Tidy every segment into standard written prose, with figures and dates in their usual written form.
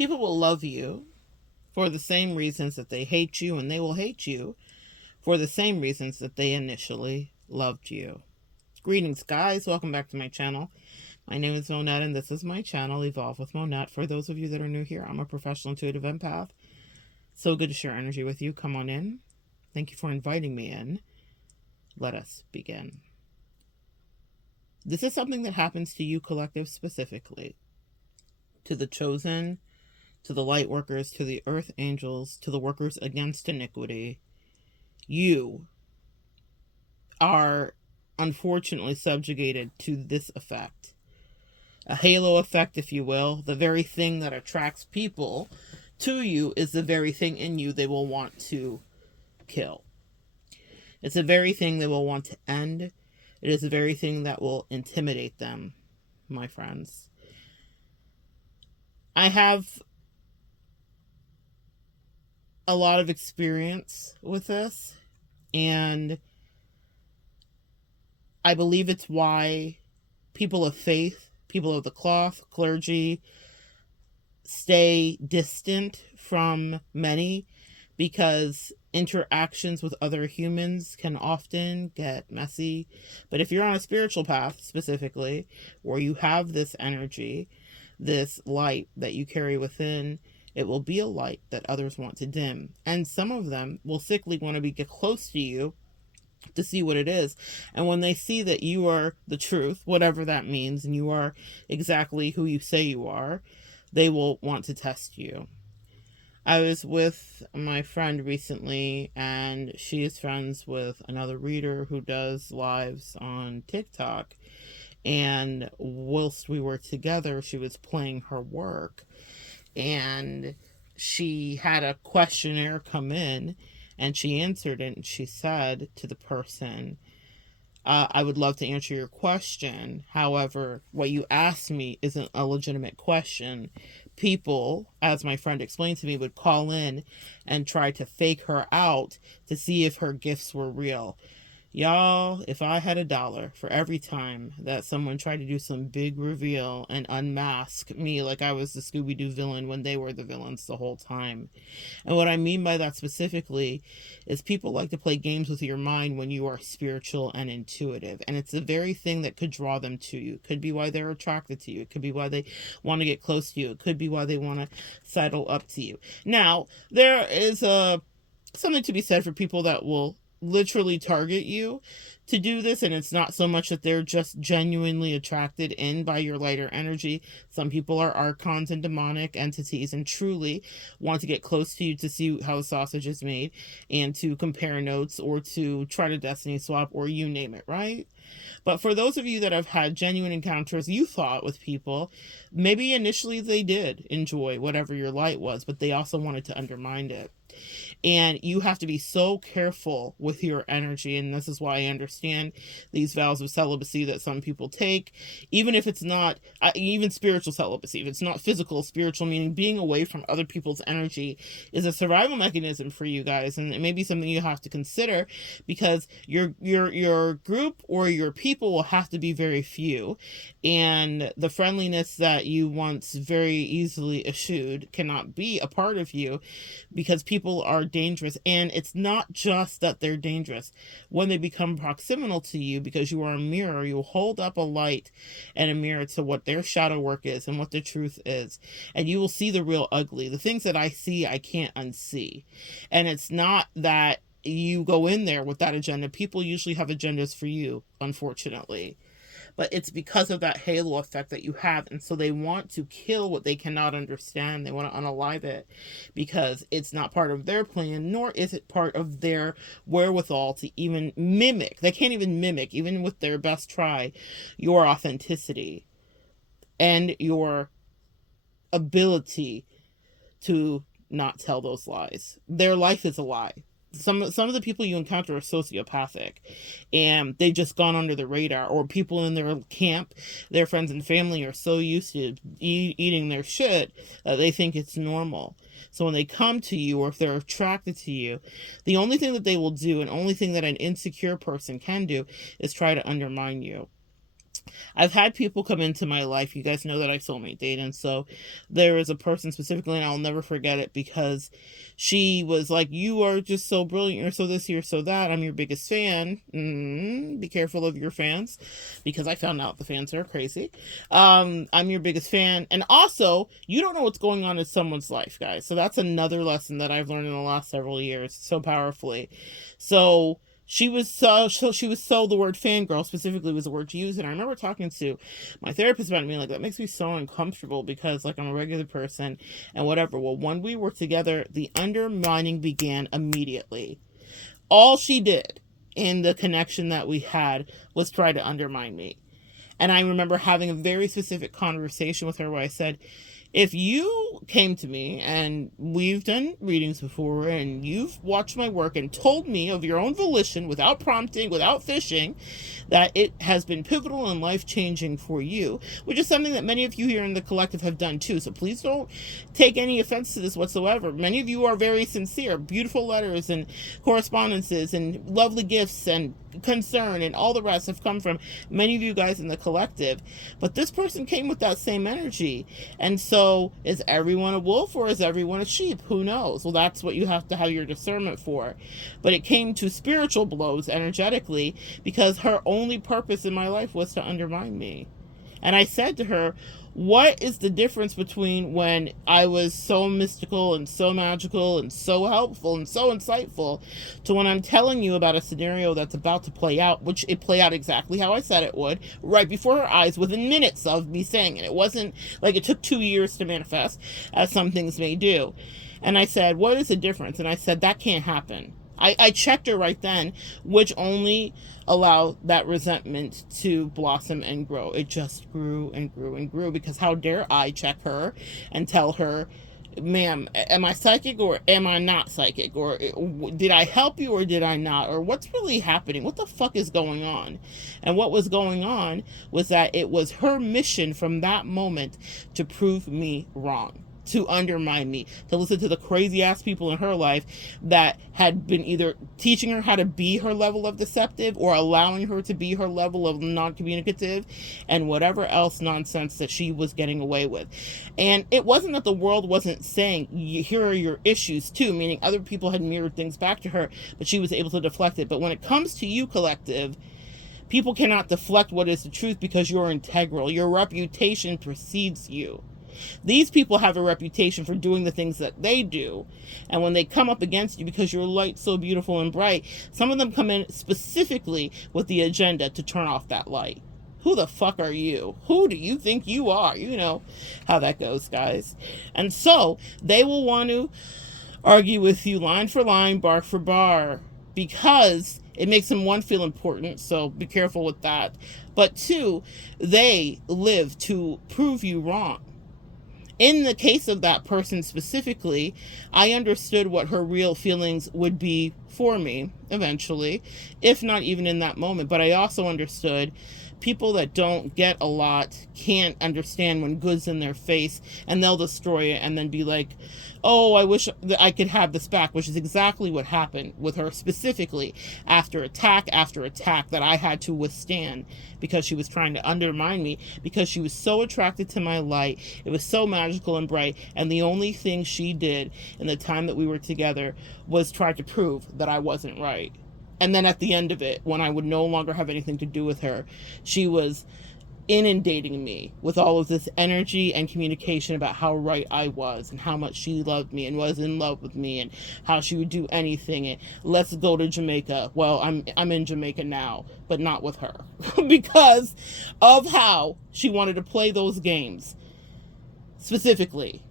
People will love you for the same reasons that they hate you, and they will hate you for the same reasons that they initially loved you. Greetings, guys. Welcome back to my channel. My name is Monette, and this is my channel, Evolve with Monette. For those of you that are new here, I'm a professional intuitive empath. So good to share energy with you. Come on in. Thank you for inviting me in. Let us begin. This is something that happens to you, collective, specifically. To the chosen, to the light workers, to the earth angels, to the workers against iniquity. You are unfortunately subjugated to this effect. A halo effect, if you will. The very thing that attracts people to you is the very thing in you they will want to kill. It's the very thing they will want to end. It is the very thing that will intimidate them, my friends. I have a lot of experience with this, and I believe it's why people of faith, people of the cloth, clergy, stay distant from many, because interactions with other humans can often get messy. But if you're on a spiritual path specifically, where you have this energy, this light that you carry within, it will be a light that others want to dim. And some of them will sickly want to get close to you to see what it is. And when they see that you are the truth, whatever that means, and you are exactly who you say you are, they will want to test you. I was with my friend recently, and she is friends with another reader who does lives on TikTok. And whilst we were together, she was playing her work, and she had a questionnaire come in, and she answered it, and she said to the person, I would love to answer your question. However, what you asked me isn't a legitimate question. People, as my friend explained to me, would call in and try to fake her out to see if her gifts were real. Y'all, if I had $1 for every time that someone tried to do some big reveal and unmask me like I was the Scooby-Doo villain when they were the villains the whole time. And what I mean by that specifically is people like to play games with your mind when you are spiritual and intuitive. And it's the very thing that could draw them to you. It could be why they're attracted to you. It could be why they want to get close to you. It could be why they want to sidle up to you. Now, there is something to be said for people that will literally target you to do this, and it's not so much that they're just genuinely attracted in by your lighter energy. Some people are archons and demonic entities and truly want to get close to you to see how a sausage is made and to compare notes or to try to destiny swap or you name it, right? But for those of you that have had genuine encounters, you thought, with people, maybe initially they did enjoy whatever your light was, but they also wanted to undermine it. And you have to be so careful with your energy. And this is why I understand these vows of celibacy that some people take, even if it's not, even spiritual celibacy, if it's not physical, spiritual, meaning being away from other people's energy, is a survival mechanism for you guys. And it may be something you have to consider, because your group or your people will have to be very few. And the friendliness that you once very easily eschewed cannot be a part of you, because people are dangerous. And it's not just that they're dangerous. When they become proximal to you, because you are a mirror, you hold up a light and a mirror to what their shadow work is and what the truth is. And you will see the real ugly. The things that I see, I can't unsee. And it's not that you go in there with that agenda. People usually have agendas for you, unfortunately. But it's because of that halo effect that you have. And so they want to kill what they cannot understand. They want to unalive it, because it's not part of their plan, nor is it part of their wherewithal to even mimic. They can't even mimic, even with their best try, your authenticity and your ability to not tell those lies. Their life is a lie. Some of the people you encounter are sociopathic, and they've just gone under the radar. Or people in their camp, their friends and family are so used to eating their shit that they think it's normal. So when they come to you, or if they're attracted to you, the only thing that they will do, and only thing that an insecure person can do, is try to undermine you. I've had people come into my life. You guys know that I soulmate date. And so there is a person specifically, and I'll never forget it, because she was like, you are just so brilliant. You're so this, you're so that. I'm your biggest fan. Be careful of your fans, because I found out the fans are crazy. I'm your biggest fan. And also, you don't know what's going on in someone's life, guys. So that's another lesson that I've learned in the last several years so powerfully. So she was so the word fangirl specifically was the word to use. And I remember talking to my therapist about it, being like, that makes me so uncomfortable, because like I'm a regular person and whatever. Well, when we were together, the undermining began immediately. All she did in the connection that we had was try to undermine me. And I remember having a very specific conversation with her where I said, if you came to me and we've done readings before and you've watched my work and told me of your own volition, without prompting, without fishing, that it has been pivotal and life-changing for you, which is something that many of you here in the collective have done too. So please don't take any offense to this whatsoever. Many of you are very sincere. Beautiful letters and correspondences and lovely gifts and concern and all the rest have come from many of you guys in the collective. But this person came with that same energy. And so is everyone a wolf or is everyone a sheep? Who knows? Well, that's what you have to have your discernment for. But it came to spiritual blows energetically, because her only purpose in my life was to undermine me. And I said to her, what is the difference between when I was so mystical and so magical and so helpful and so insightful, to when I'm telling you about a scenario that's about to play out, which it played out exactly how I said it would, right before her eyes, within minutes of me saying it. It wasn't like it took 2 years to manifest, as some things may do. And I said, what is the difference? And I said, that can't happen. I checked her right then, which only allowed that resentment to blossom and grow. It just grew and grew and grew, because how dare I check her and tell her, ma'am, am I psychic or am I not psychic? Or did I help you or did I not? Or what's really happening? What the fuck is going on? And what was going on was that it was her mission from that moment to prove me wrong, to undermine me, to listen to the crazy ass people in her life that had been either teaching her how to be her level of deceptive or allowing her to be her level of non-communicative and whatever else nonsense that she was getting away with. And it wasn't that the world wasn't saying, here are your issues too, meaning other people had mirrored things back to her, but she was able to deflect it. But when it comes to you, collective, people cannot deflect what is the truth, because you're integral. Your reputation precedes you. These people have a reputation for doing the things that they do. And when they come up against you, because your light's so beautiful and bright, some of them come in specifically with the agenda to turn off that light. Who the fuck are you? Who do you think you are? You know how that goes, guys. And so they will want to argue with you line for line, bar for bar, because it makes them, one, feel important, so be careful with that. But two, they live to prove you wrong. In the case of that person specifically, I understood what her real feelings would be for me eventually, if not even in that moment. But I also understood people that don't get a lot can't understand when good's in their face, and they'll destroy it and then be like, oh, I wish that I could have this back, which is exactly what happened with her specifically, after attack that I had to withstand, because she was trying to undermine me, because she was so attracted to my light. It was so magical and bright, and the only thing she did in the time that we were together was try to prove that I wasn't right. And then at the end of it, when I would no longer have anything to do with her, she was inundating me with all of this energy and communication about how right I was and how much she loved me and was in love with me and how she would do anything, and let's go to Jamaica. Well, I'm in Jamaica now, but not with her because of how she wanted to play those games specifically.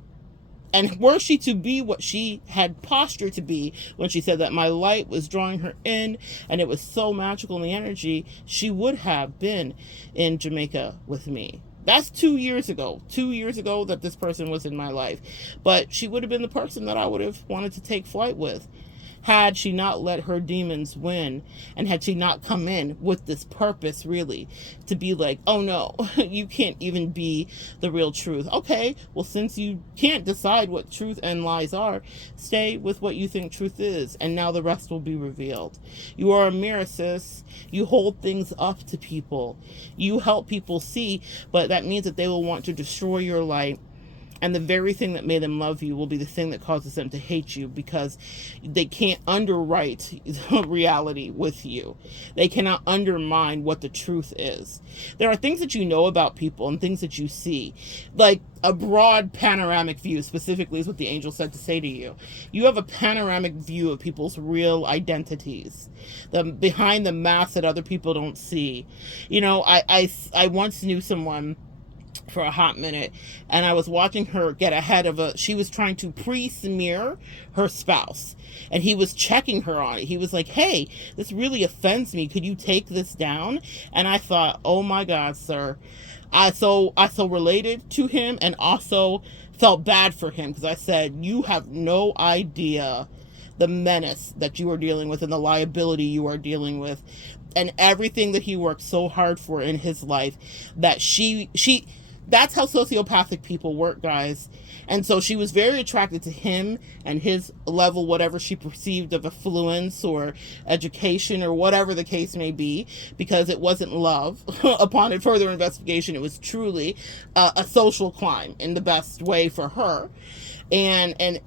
And were she to be what she had postured to be when she said that my light was drawing her in and it was so magical in the energy, she would have been in Jamaica with me. That's 2 years ago. 2 years ago that this person was in my life. But she would have been the person that I would have wanted to take flight with. had she not let her demons win, and had she not come in with this purpose really to be like, oh no, you can't even be the real truth. Okay, well, since you can't decide what truth and lies are, stay with what you think truth is, and now the rest will be revealed. You are a mirror, sis. You hold things up to people. You help people see, but that means that they will want to destroy your light. And the very thing that made them love you will be the thing that causes them to hate you, because they can't underwrite reality with you. They cannot undermine what the truth is. There are things that you know about people and things that you see. Like a broad panoramic view, specifically, is what the angel said to say to you. You have a panoramic view of people's real identities, behind the mask that other people don't see. You know, I once knew someone for a hot minute, and I was watching her get ahead of she was trying to pre-smear her spouse, and he was checking her on it. He was like, hey, this really offends me, could you take this down? And I thought, oh my God, sir. I so related to him, and also felt bad for him, because I said, you have no idea the menace that you are dealing with and the liability you are dealing with, and everything that he worked so hard for in his life, that she that's how sociopathic people work, guys. And so she was very attracted to him and his level, whatever she perceived of affluence or education or whatever the case may be, because it wasn't love. Upon further investigation, it was truly a social climb in the best way for her. And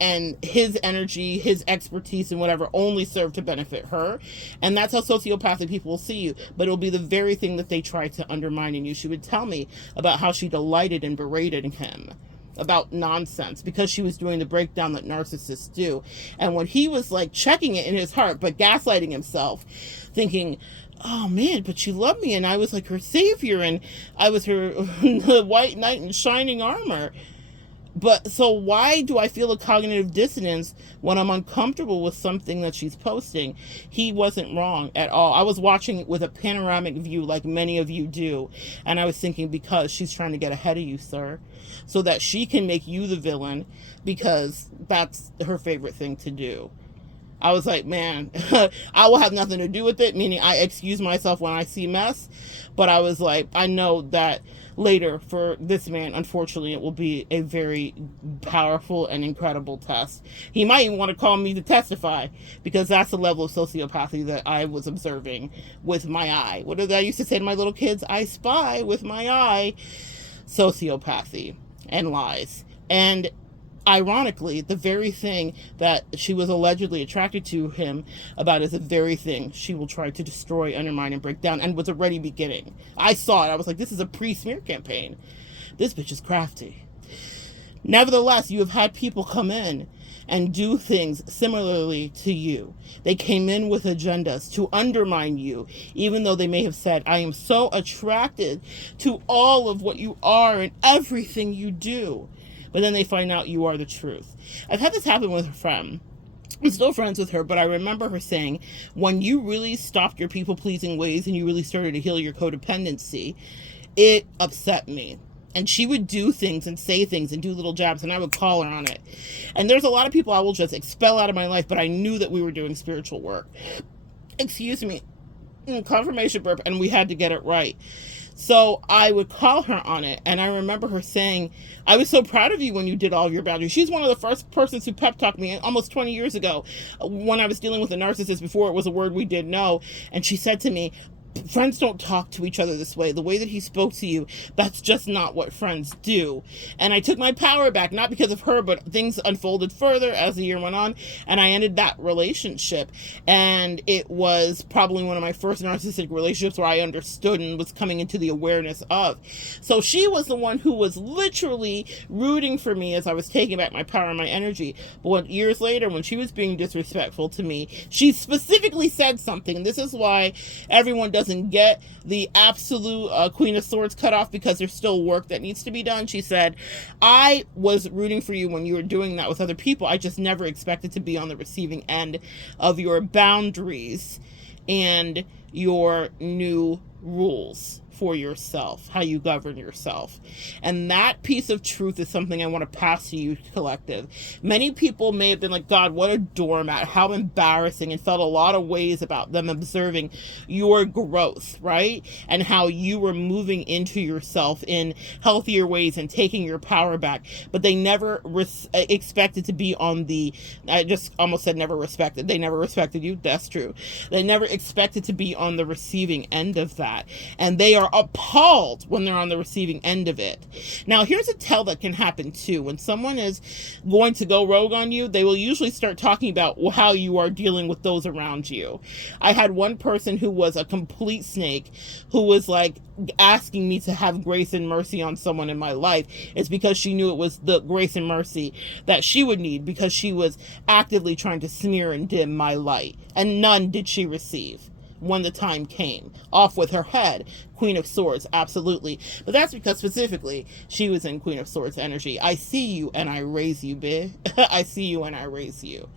his energy, his expertise and whatever only served to benefit her. And that's how sociopathic people will see you. But it'll be the very thing that they try to undermine in you. She would tell me about how she delighted and berated him about nonsense, because she was doing the breakdown that narcissists do. And when he was like checking it in his heart, but gaslighting himself, thinking, oh man, but she loved me, and I was like her savior, and I was her white knight in shining armor. But so why do I feel a cognitive dissonance when I'm uncomfortable with something that she's posting? He wasn't wrong at all. I was watching it with a panoramic view like many of you do. And I was thinking, because she's trying to get ahead of you, sir, so that she can make you the villain, because that's her favorite thing to do. I was like, man, I will have nothing to do with it, meaning I excuse myself when I see mess. But I was like, I know that later for this man, unfortunately, it will be a very powerful and incredible test. He might even want to call me to testify, because that's the level of sociopathy that I was observing with my eye. What did I used to say to my little kids? I spy with my eye. Sociopathy and lies. And ironically, the very thing that she was allegedly attracted to him about is the very thing she will try to destroy, undermine, and break down, and was already beginning. I saw it. I was like, this is a pre-smear campaign. This bitch is crafty. Nevertheless, you have had people come in and do things similarly to you. They came in with agendas to undermine you, even though they may have said, I am so attracted to all of what you are and everything you do. But then they find out you are the truth. I've had this happen with a friend. I'm still friends with her, but I remember her saying, when you really stopped your people-pleasing ways and you really started to heal your codependency, it upset me. And she would do things and say things and do little jabs, and I would call her on it. And there's a lot of people I will just expel out of my life, but I knew that we were doing spiritual work. Excuse me. Confirmation burp, and we had to get it right. So I would call her on it, and I remember her saying, I was so proud of you when you did all of your boundaries. She's one of the first persons who pep talked me almost 20 years ago when I was dealing with a narcissist before it was a word we did know. And she said to me, friends don't talk to each other this way. The way that he spoke to you, that's just not what friends do. And I took my power back, not because of her, but things unfolded further as the year went on, and I ended that relationship. And it was probably one of my first narcissistic relationships where I understood and was coming into the awareness of. So she was the one who was literally rooting for me as I was taking back my power and my energy. But years later, when she was being disrespectful to me, she specifically said something. This is why everyone doesn't get the absolute Queen of Swords cut off, because there's still work that needs to be done. She said, I was rooting for you when you were doing that with other people. I just never expected to be on the receiving end of your boundaries and your new rules for yourself, how you govern yourself. And that piece of truth is something I want to pass to you, collective. Many people may have been like, God, what a doormat, how embarrassing, and felt a lot of ways about them observing your growth, right? And how you were moving into yourself in healthier ways and taking your power back. But they never expected to be on the, I just almost said never respected. They never respected you. That's true. They never expected to be on the receiving end of that. And they are appalled when they're on the receiving end of it. Now, here's a tell that can happen too. When someone is going to go rogue on you, they will usually start talking about how you are dealing with those around you. I had one person who was a complete snake who was like asking me to have grace and mercy on someone in my life. It's because she knew it was the grace and mercy that she would need, because she was actively trying to smear and dim my light, and none did she receive when the time came. Off with her head. Queen of Swords, absolutely. But that's because specifically she was in Queen of Swords energy. I see you and I raise you, bitch. I see you and I raise you.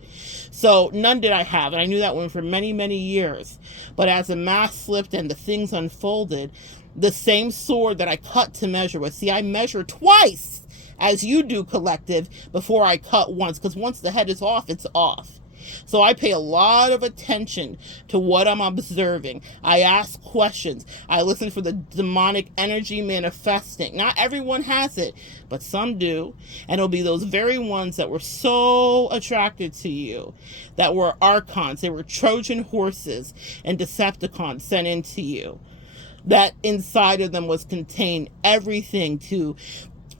So none did I have. And I knew that one for many, many years. But as the mask slipped and the things unfolded, the same sword that I cut to measure with. See, I measure twice as you do, collective, before I cut once. Because once the head is off, it's off. So I pay a lot of attention to what I'm observing. I ask questions. I listen for the demonic energy manifesting. Not everyone has it, but some do. And it'll be those very ones that were so attracted to you, that were archons. They were Trojan horses and Decepticons sent into you. That inside of them was contained everything to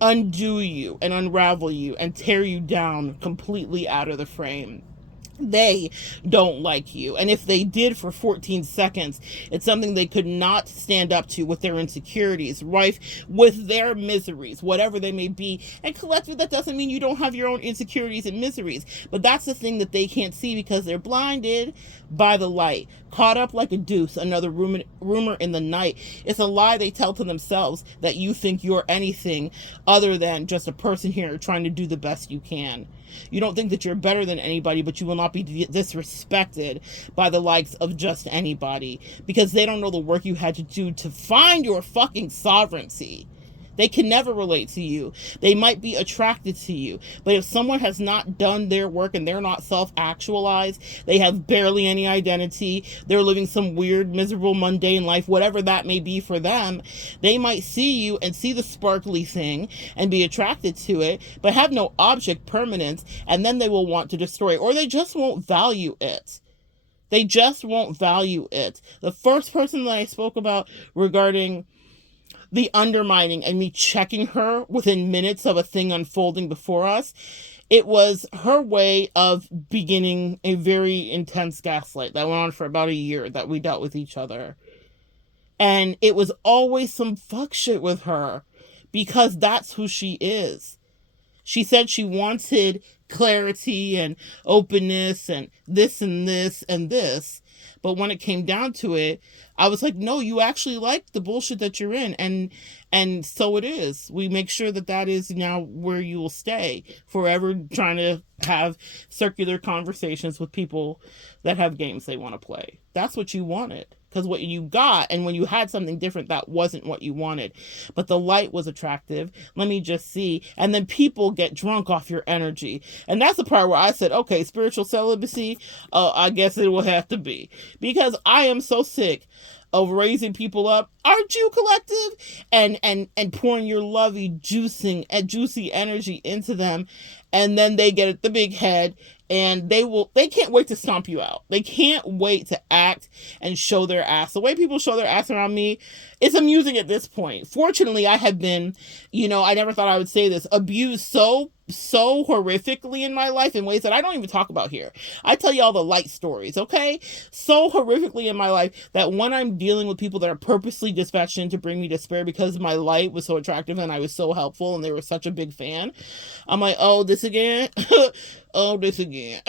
undo you and unravel you and tear you down completely out of the frame. They don't like you. And if they did for 14 seconds, it's something they could not stand up to with their insecurities, rife with their miseries, whatever they may be. And collectively, that doesn't mean you don't have your own insecurities and miseries. But that's the thing that they can't see because they're blinded by the light. Caught up like a deuce, another rumor in the night. It's a lie they tell to themselves that you think you're anything other than just a person here trying to do the best you can. You don't think that you're better than anybody, but you will not be disrespected by the likes of just anybody, because they don't know the work you had to do to find your fucking sovereignty. They can never relate to you. They might be attracted to you. But if someone has not done their work and they're not self-actualized, they have barely any identity, they're living some weird, miserable, mundane life, whatever that may be for them, they might see you and see the sparkly thing and be attracted to it, but have no object permanence, and then they will want to destroy it, or they just won't value it. They just won't value it. The first person that I spoke about regarding the undermining and me checking her within minutes of a thing unfolding before us, it was her way of beginning a very intense gaslight that went on for about a year that we dealt with each other. And it was always some fuck shit with her, because that's who she is. She said she wanted clarity and openness and this and this and this. But when it came down to it, I was like, no, you actually like the bullshit that you're in. And so it is. We make sure that that is now where you will stay forever, trying to have circular conversations with people that have games they want to play. That's what you wanted. Because what you got, and when you had something different, that wasn't what you wanted. But the light was attractive. Let me just see. And then people get drunk off your energy. And that's the part where I said, okay, spiritual celibacy, I guess it will have to be. Because I am so sick of raising people up, aren't you, collective? And pouring your lovey, juicy energy into them. And then they get the big head, and they can't wait to stomp you out. They can't wait to act and show their ass. The way people show their ass around me, it's amusing at this point. Fortunately, I have been, I never thought I would say this, abused so horrifically in my life in ways that I don't even talk about here. I tell you all the light stories, okay? So horrifically in my life that when I'm dealing with people that are purposely dispatched in to bring me despair because my light was so attractive and I was so helpful and they were such a big fan, I'm like, oh, this again? Oh, this again.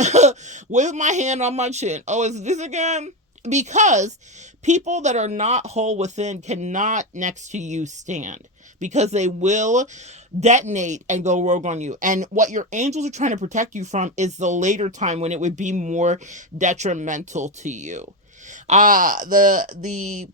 With my hand on my chin. Oh, is this again? Because people that are not whole within cannot next to you stand, because they will detonate and go rogue on you. And what your angels are trying to protect you from is the later time when it would be more detrimental to you. The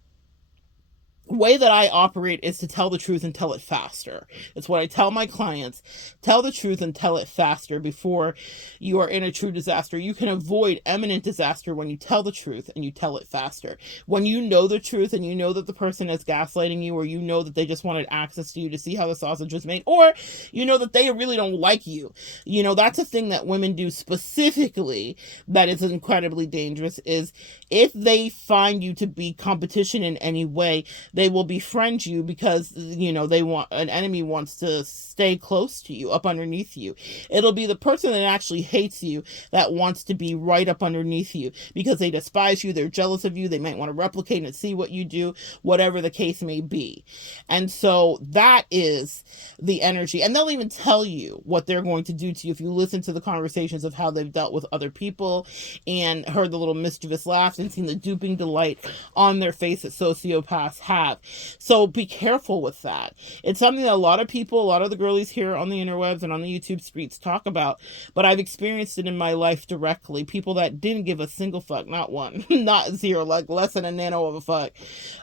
way that I operate is to tell the truth and tell it faster. It's what I tell my clients. Tell the truth and tell it faster before you are in a true disaster. You can avoid imminent disaster when you tell the truth and you tell it faster. When you know the truth and you know that the person is gaslighting you, or you know that they just wanted access to you to see how the sausage was made, or you know that they really don't like you. You know, that's a thing that women do specifically that is incredibly dangerous, is if they find you to be competition in any way, they will befriend you because, you know, an enemy wants to stay close to you, up underneath you. It'll be the person that actually hates you that wants to be right up underneath you because they despise you, they're jealous of you, they might want to replicate and see what you do, whatever the case may be. And so that is the energy. And they'll even tell you what they're going to do to you if you listen to the conversations of how they've dealt with other people and heard the little mischievous laughs and seen the duping delight on their face that sociopaths have. So be careful with that. It's something that a lot of people, a lot of the girlies here on the interwebs and on the YouTube streets talk about, but I've experienced it in my life directly. People that didn't give a single fuck, not one, not zero, like less than a nano of a fuck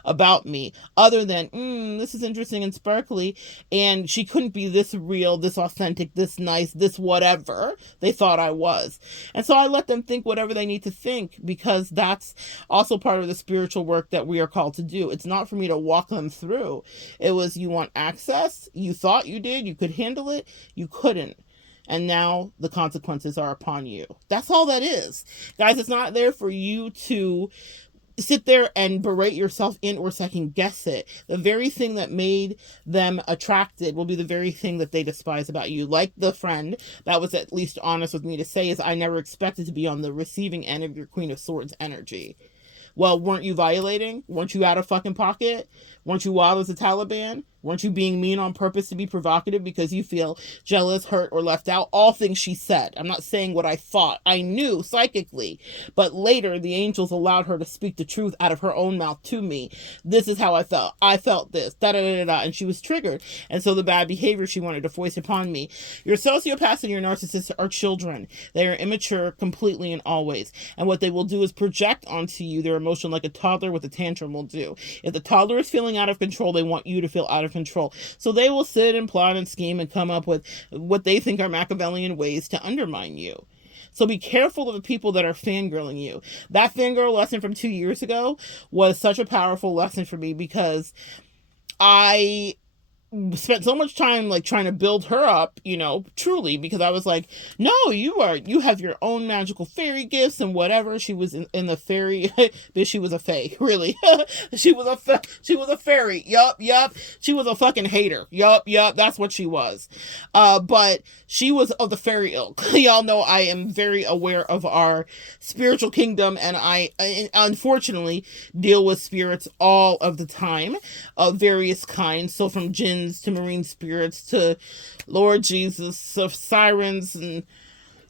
about me, other than, this is interesting and sparkly, and she couldn't be this real, this authentic, this nice, this whatever they thought I was. And so I let them think whatever they need to think, because that's also part of the spiritual work that we are called to do. It's not for me to walk them through. It was, you want access, you thought you did, you could handle it, you couldn't. And now the consequences are upon you. That's all that is. Guys, it's not there for you to sit there and berate yourself in or second guess it. The very thing that made them attracted will be the very thing that they despise about you. Like the friend that was at least honest with me to say, is I never expected to be on the receiving end of your Queen of Swords energy. Well, weren't you violating? Weren't you out of fucking pocket? Weren't you wild as a Taliban? Weren't you being mean on purpose to be provocative because you feel jealous, hurt, or left out? All things she said. I'm not saying what I thought. I knew psychically. But later, the angels allowed her to speak the truth out of her own mouth to me. This is how I felt. I felt this. Da-da-da-da-da. And she was triggered. And so the bad behavior she wanted to foist upon me. Your sociopaths and your narcissists are children. They are immature completely and always. And what they will do is project onto you their emotion like a toddler with a tantrum will do. If the toddler is feeling out of control, they want you to feel out of control. So they will sit and plot and scheme and come up with what they think are Machiavellian ways to undermine you. So be careful of the people that are fangirling you. That fangirl lesson from 2 years ago was such a powerful lesson for me, because I spent so much time like trying to build her up, you know, truly, because I was like, no, you have your own magical fairy gifts and whatever. She was in the fairy, but she was a fae, really. she was a fairy. Yup. She was a fucking hater. Yup. That's what she was. But she was of the fairy ilk. Y'all know I am very aware of our spiritual kingdom, and I unfortunately deal with spirits all of the time of various kinds. So from jinns to marine spirits to Lord Jesus, of sirens, and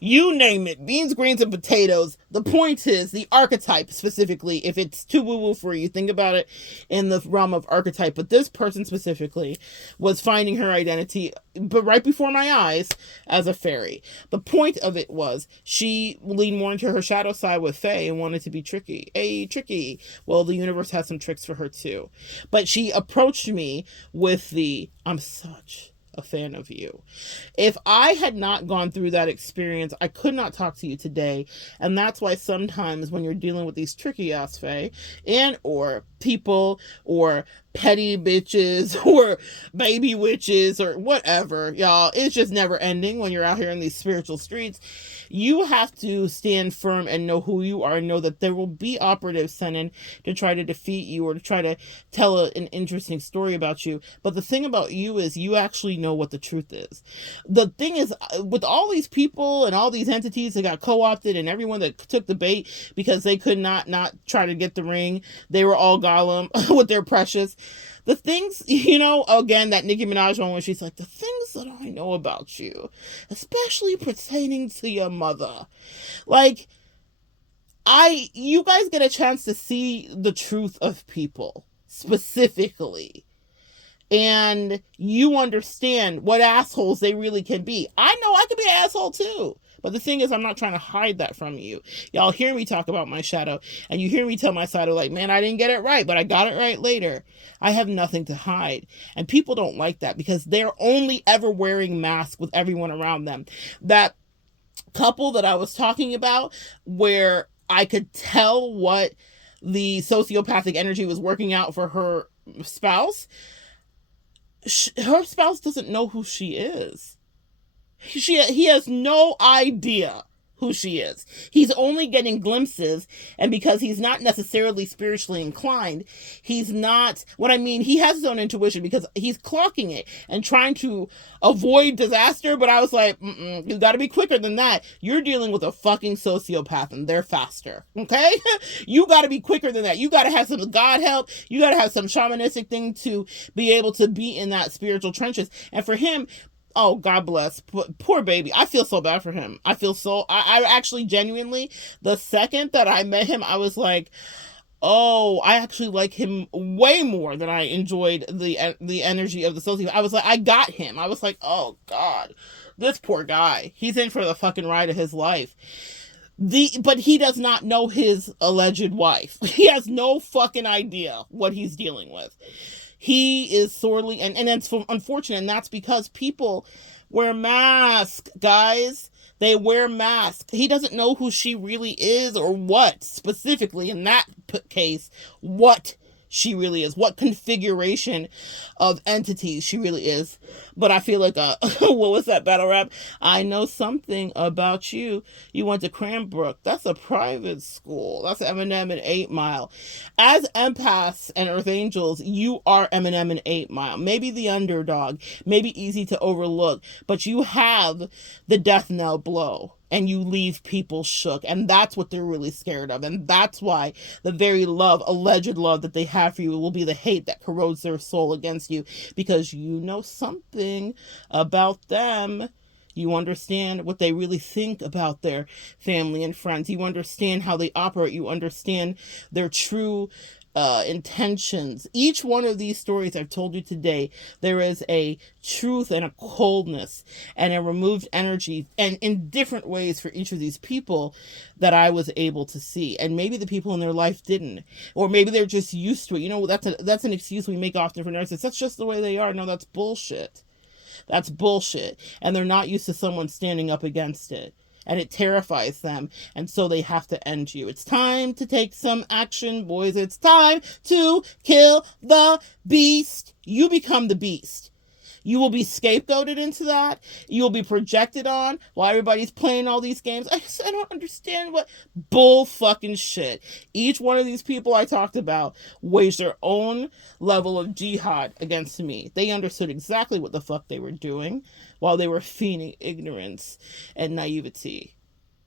you name it, beans, greens, and potatoes. The point is, the archetype specifically, if it's too woo-woo for you, think about it in the realm of archetype. But this person specifically was finding her identity, but right before my eyes, as a fairy. The point of it was, she leaned more into her shadow side with Fae and wanted to be tricky. Hey, tricky. Well, the universe has some tricks for her too. But she approached me with the, I'm such a fan of you. If I had not gone through that experience, I could not talk to you today. And that's why sometimes when you're dealing with these tricky ass fae and or people or petty bitches or baby witches or whatever, y'all, it's just never ending when you're out here in these spiritual streets. You have to stand firm and know who you are, and know that there will be operatives sent in to try to defeat you or to try to tell an interesting story about you. But the thing about you is you actually know what the truth is. The thing is, with all these people and all these entities that got co-opted and everyone that took the bait because they could not try to get the ring, they were all Gollum with their precious. The things, you know, again, that Nicki Minaj one where she's like, the things that I know about you, especially pertaining to your mother. Like, you guys get a chance to see the truth of people, specifically. and you understand what assholes they really can be. I know I could be an asshole too. But the thing is, I'm not trying to hide that from you. Y'all hear me talk about my shadow, and you hear me tell my shadow, like, man, I didn't get it right, but I got it right later. I have nothing to hide. And people don't like that because they're only ever wearing masks with everyone around them. That couple that I was talking about, where I could tell what the sociopathic energy was working out for her spouse, her spouse doesn't know who she is. He has no idea who she is. He's only getting glimpses, and because he's not necessarily spiritually inclined, he's not, what I mean, he has his own intuition because he's clocking it and trying to avoid disaster, but I was like, you gotta be quicker than that. You're dealing with a fucking sociopath and they're faster, okay? You gotta be quicker than that. You gotta have some God help. You gotta have some shamanistic thing to be able to be in that spiritual trenches. And for him, oh, God bless. Poor baby. I feel so bad for him. I actually genuinely, the second that I met him, I was like, oh, I actually like him way more than I enjoyed the energy of the sociopath. I was like, I got him. I was like, oh, God, this poor guy. He's in for the fucking ride of his life. But he does not know his alleged wife. He has no fucking idea what he's dealing with. He is sorely, and it's unfortunate, and that's because people wear masks, guys. They wear masks. He doesn't know who she really is, or what, specifically in that case, what she really is, what configuration of entities she really is. But I feel like, what was that battle rap? I know something about you. You went to Cranbrook. That's a private school. That's Eminem and 8 Mile. As empaths and Earth Angels, you are Eminem and 8 Mile. Maybe the underdog, maybe easy to overlook, but you have the death knell blow. And you leave people shook. And that's what they're really scared of. And that's why the very love, alleged love that they have for you will be the hate that corrodes their soul against you. Because you know something about them. You understand what they really think about their family and friends. You understand how they operate. You understand their true intentions. Each one of these stories I've told you today, there is a truth and a coldness and a removed energy, and in different ways for each of these people that I was able to see. And maybe the people in their life didn't, or maybe they're just used to it. You know, that's an excuse we make often for narcissists. That's just the way they are. No, that's bullshit. That's bullshit. And they're not used to someone standing up against it. And it terrifies them. And so they have to end you. It's time to take some action, boys. It's time to kill the beast. You become the beast. You will be scapegoated into that. You will be projected on while everybody's playing all these games. I don't understand what bull fucking shit. Each one of these people I talked about waged their own level of jihad against me. They understood exactly what the fuck they were doing while they were feigning ignorance and naivety.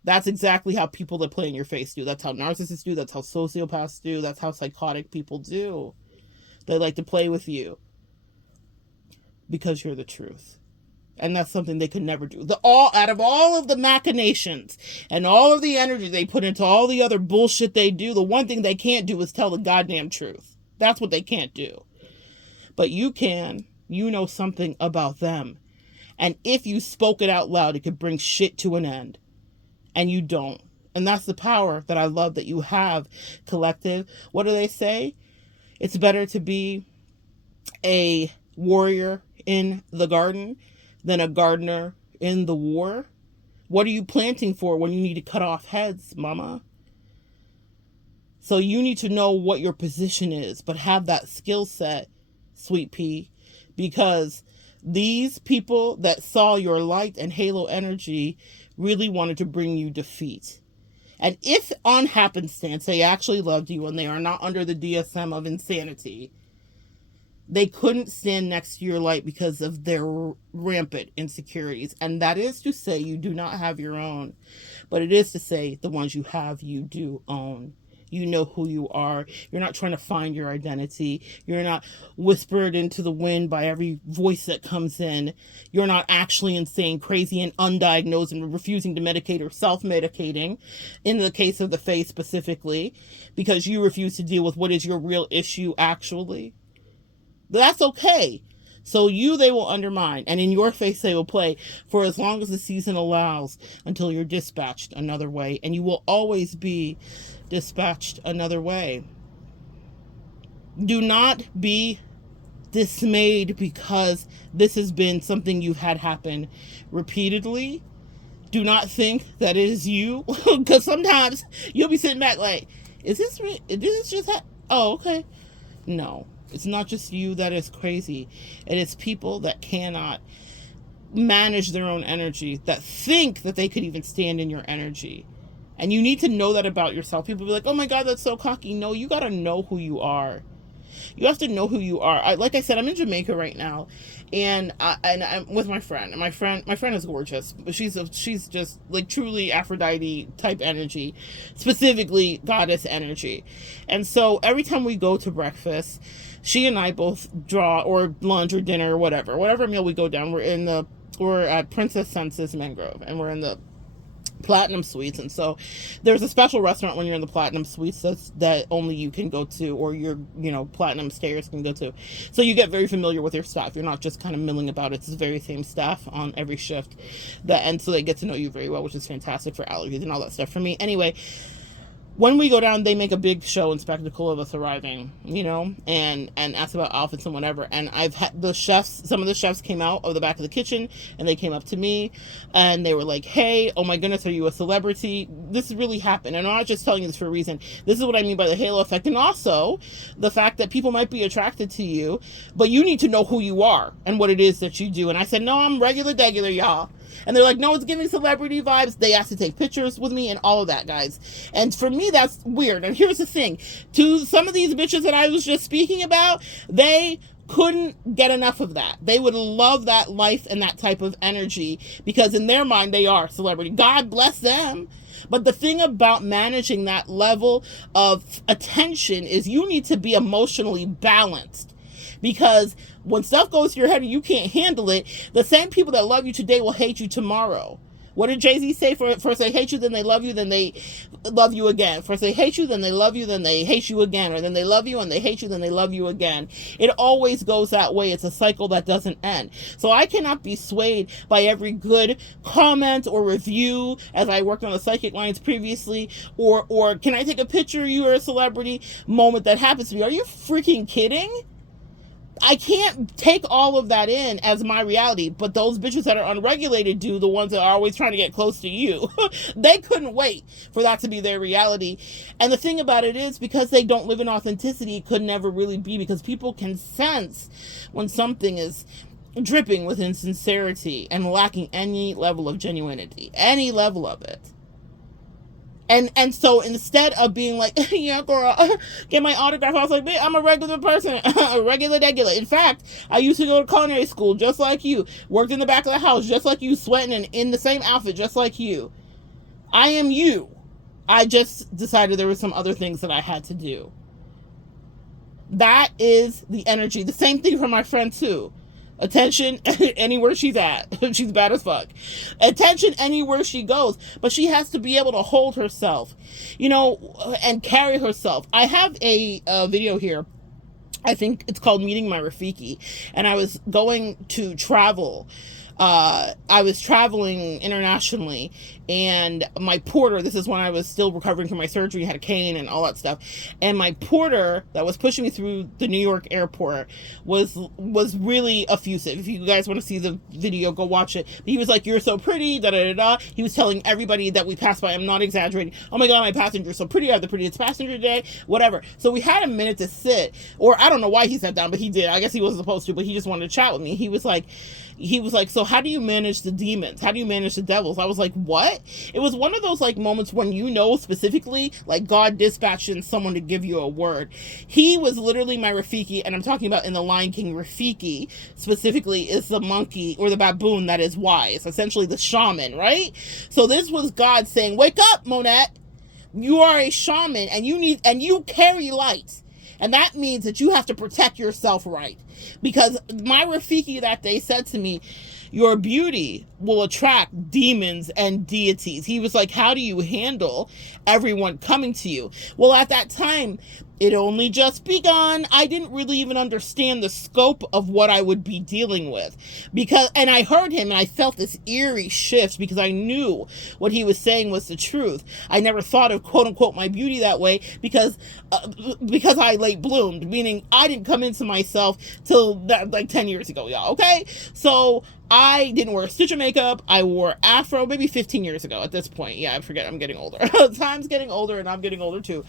That's exactly how people that play in your face do. That's how narcissists do. That's how sociopaths do. That's how psychotic people do. They like to play with you because you're the truth. And that's something they could never do. Out of all of the machinations and all of the energy they put into all the other bullshit they do, the one thing they can't do is tell the goddamn truth. That's what they can't do. But you can. You know something about them. And if you spoke it out loud, it could bring shit to an end. And you don't. And that's the power that I love that you have, collective. What do they say? It's better to be a warrior in the garden than a gardener in the war. What are you planting for when you need to cut off heads, mama? So you need to know what your position is, but have that skill set, sweet pea, because these people that saw your light and halo energy really wanted to bring you defeat. And if on happenstance they actually loved you and they are not under the DSM of insanity, they couldn't stand next to your light because of their rampant insecurities. And that is to say you do not have your own. But it is to say the ones you have, you do own. You know who you are. You're not trying to find your identity. You're not whispered into the wind by every voice that comes in. You're not actually insane, crazy, and undiagnosed and refusing to medicate or self-medicating, in the case of the faith specifically, because you refuse to deal with what is your real issue actually. That's okay. So you they will undermine, and in your face they will play for as long as the season allows, until you're dispatched another way, and you will always be dispatched another way. Do not be dismayed because this has been something you've had happen repeatedly. Do not think that it is you, because sometimes you'll be sitting back like, is this just oh, okay. No, it's not just you that is crazy. It is people that cannot manage their own energy, that think that they could even stand in your energy. And you need to know that about yourself. People be like, oh my God, that's so cocky. No, you got to know who you are. You have to know who you are. Like I said, I'm in Jamaica right now, and I'm with my friend. And my friend is gorgeous, but she's just like truly Aphrodite type energy, specifically goddess energy. And so every time we go to breakfast, she and I both draw, or lunch or dinner or whatever meal we go down. We're at Princess Census Mangrove, and we're in the Platinum Suites. And so there's a special restaurant when you're in the Platinum Suites that only you can go to, or your Platinum stayers can go to. So you get very familiar with your staff. You're not just kind of milling about. It's the very same staff on every shift, and so they get to know you very well, which is fantastic for allergies and all that stuff for me. Anyway, when we go down, they make a big show and spectacle of us arriving, and ask about outfits and whatever. And I've had some of the chefs came out of the back of the kitchen, and they came up to me, and they were like, hey, oh my goodness, are you a celebrity? This really happened. And I'm not just telling you this for a reason. This is what I mean by the halo effect. And also the fact that people might be attracted to you, but you need to know who you are and what it is that you do. And I said, no, I'm regular, y'all. And they're like, no, it's giving celebrity vibes. They asked to take pictures with me and all of that, guys. And for me, that's weird. And here's the thing. To some of these bitches that I was just speaking about, they couldn't get enough of that. They would love that life and that type of energy, because in their mind, they are celebrity. God bless them. But the thing about managing that level of attention is you need to be emotionally balanced. Because when stuff goes to your head and you can't handle it, the same people that love you today will hate you tomorrow. What did Jay-Z say? First they hate you, then they love you, then they love you again. First they hate you, then they love you, then they hate you again. Or then they love you and they hate you, then they love you again. It always goes that way. It's a cycle that doesn't end. So I cannot be swayed by every good comment or review, as I worked on the psychic lines previously, or can I take a picture, you are a celebrity moment that happens to me. Are you freaking kidding? I can't take all of that in as my reality, but those bitches that are unregulated do, the ones that are always trying to get close to you. They couldn't wait for that to be their reality. And the thing about it is, because they don't live in authenticity, it could never really be, because people can sense when something is dripping with insincerity and lacking any level of genuinity, any level of it. And so instead of being like, yeah, girl, get my autograph, I was like, I'm a regular person, a regular. In fact, I used to go to culinary school just like you, worked in the back of the house just like you, sweating and in the same outfit just like you. I am you. I just decided there were some other things that I had to do. That is the energy. The same thing for my friend too. Attention anywhere she's at. She's bad as fuck. Attention anywhere she goes. But she has to be able to hold herself, and carry herself. I have a video here. I think it's called Meeting My Rafiki. And I was going to travel. I was traveling internationally, and my porter, this is when I was still recovering from my surgery, had a cane and all that stuff, and my porter that was pushing me through the New York airport was really effusive. If you guys want to see the video, go watch it. But he was like, you're so pretty, da da da da. He was telling everybody that we passed by, I'm not exaggerating, oh my God, my passenger's so pretty, I have the prettiest passenger today, whatever. So we had a minute to sit, or I don't know why he sat down, but he did. I guess he wasn't supposed to, but he just wanted to chat with me. He was like, so how do you manage the demons? How do you manage the devils? I was like, what? It was one of those like moments when specifically, like God dispatching someone to give you a word. He was literally my Rafiki, and I'm talking about in the Lion King, Rafiki specifically is the monkey or the baboon that is wise, essentially the shaman, right? So this was God saying, wake up, Monette. You are a shaman, and you carry light. And that means that you have to protect yourself right. Because my Rafiki that day said to me, your beauty will attract demons and deities. He was like, how do you handle everyone coming to you? Well, at that time, It only just begun. I didn't really even understand the scope of what I would be dealing with, and I heard him and I felt this eerie shift because I knew what he was saying was the truth. I never thought of quote unquote my beauty that way because I late bloomed, meaning I didn't come into myself till like 10 years ago, y'all. Okay. So I didn't wear a stitch of makeup. I wore afro maybe 15 years ago at this point. Yeah, I forget. I'm getting older. Time's getting older and I'm getting older too.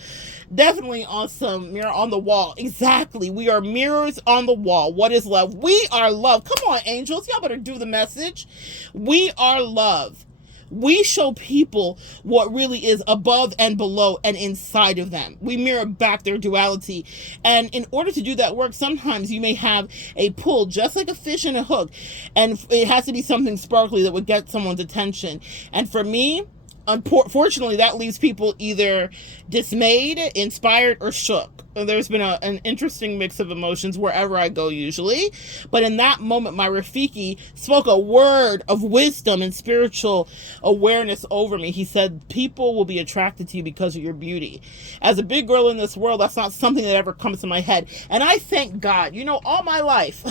Definitely awesome. Mirror on the wall. Exactly. We are mirrors on the wall. What is love? We are love. Come on, angels. Y'all better do the message. We are love. We show people what really is above and below and inside of them. We mirror back their duality. And in order to do that work, sometimes you may have a pull, just like a fish in a hook. And it has to be something sparkly that would get someone's attention. And for me, unfortunately, that leaves people either dismayed, inspired, or shook. There's been an interesting mix of emotions wherever I go usually. But in that moment, my Rafiki spoke a word of wisdom and spiritual awareness over me. He said, people will be attracted to you because of your beauty. As a big girl in this world, that's not something that ever comes to my head. And I thank God, all my life,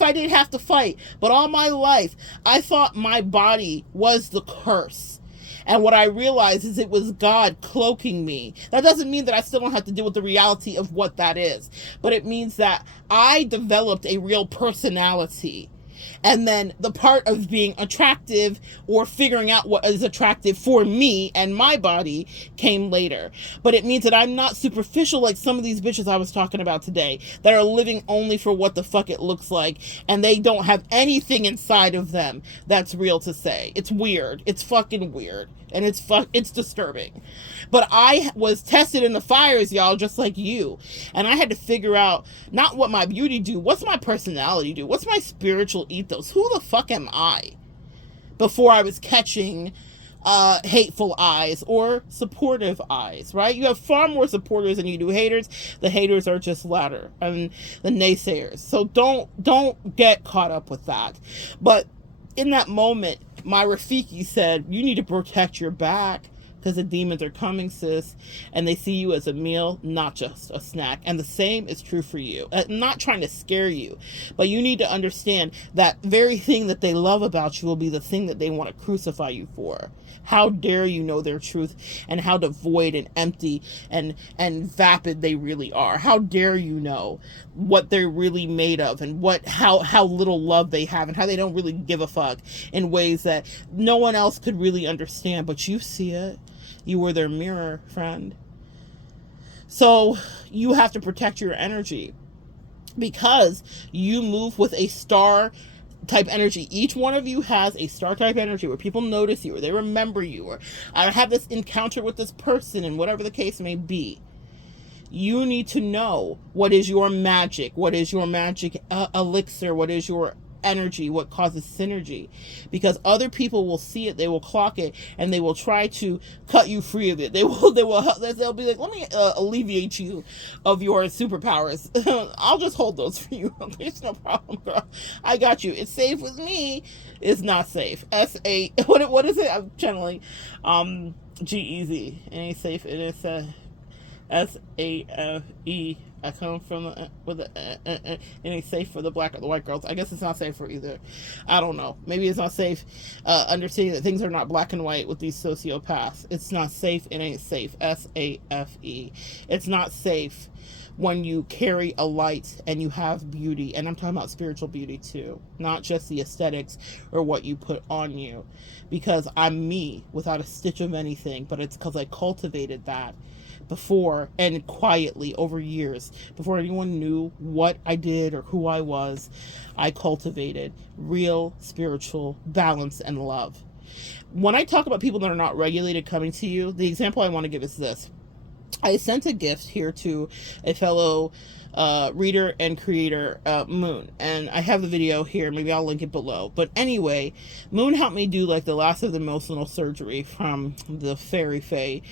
I didn't have to fight. But all my life, I thought my body was the curse. And what I realized is it was God cloaking me. That doesn't mean that I still don't have to deal with the reality of what that is. But it means that I developed a real personality. And then the part of being attractive or figuring out what is attractive for me and my body came later. But it means that I'm not superficial like some of these bitches I was talking about today that are living only for what the fuck it looks like. And they don't have anything inside of them that's real to say. It's weird. It's fucking weird. And it's disturbing. But I was tested in the fires, y'all, just like you. And I had to figure out not what my beauty do, what's my personality do, what's my spiritual ethos, who the fuck am I? Before I was catching hateful eyes or supportive eyes, right? You have far more supporters than you do haters. The haters are just louder, and the naysayers. So don't get caught up with that. But in that moment, my Rafiki said, you need to protect your back because the demons are coming, sis, and they see you as a meal, not just a snack. And the same is true for you. I'm not trying to scare you, but you need to understand that very thing that they love about you will be the thing that they want to crucify you for. How dare you know their truth and how devoid and empty and vapid they really are. How dare you know what they're really made of and how little love they have and how they don't really give a fuck in ways that no one else could really understand, but you see it. You were their mirror, friend. So you have to protect your energy because you move with a star type energy. Each one of you has a star type energy where people notice you or they remember you or I have this encounter with this person and whatever the case may be. You need to know what is your magic, elixir, what is your energy, what causes synergy, because other people will see it, they will clock it, and they will try to cut you free of it. They'll be like, let me alleviate you of your superpowers. I'll just hold those for you. There's no problem, girl. I got you. It's safe with me. It's not safe. What is it? I'm channeling G-Easy. It ain't safe. It is SAFE. I come from with it ain't safe for the black or the white girls. I guess it's not safe for either. I don't know. Maybe it's not safe. Understanding that things are not black and white with these sociopaths. It's not safe. It ain't safe. SAFE. It's not safe when you carry a light and you have beauty. And I'm talking about spiritual beauty too, not just the aesthetics or what you put on you. Because I'm me without a stitch of anything, but it's because I cultivated that before and quietly over years before anyone knew what I did or who I was. I cultivated real spiritual balance and love. When I talk about people that are not regulated coming to you, the example I want to give is this. I sent a gift here to a fellow reader and creator, Moon. And I have the video here. Maybe I'll link it below. But anyway, Moon helped me do like the last of the emotional surgery from the fairy fae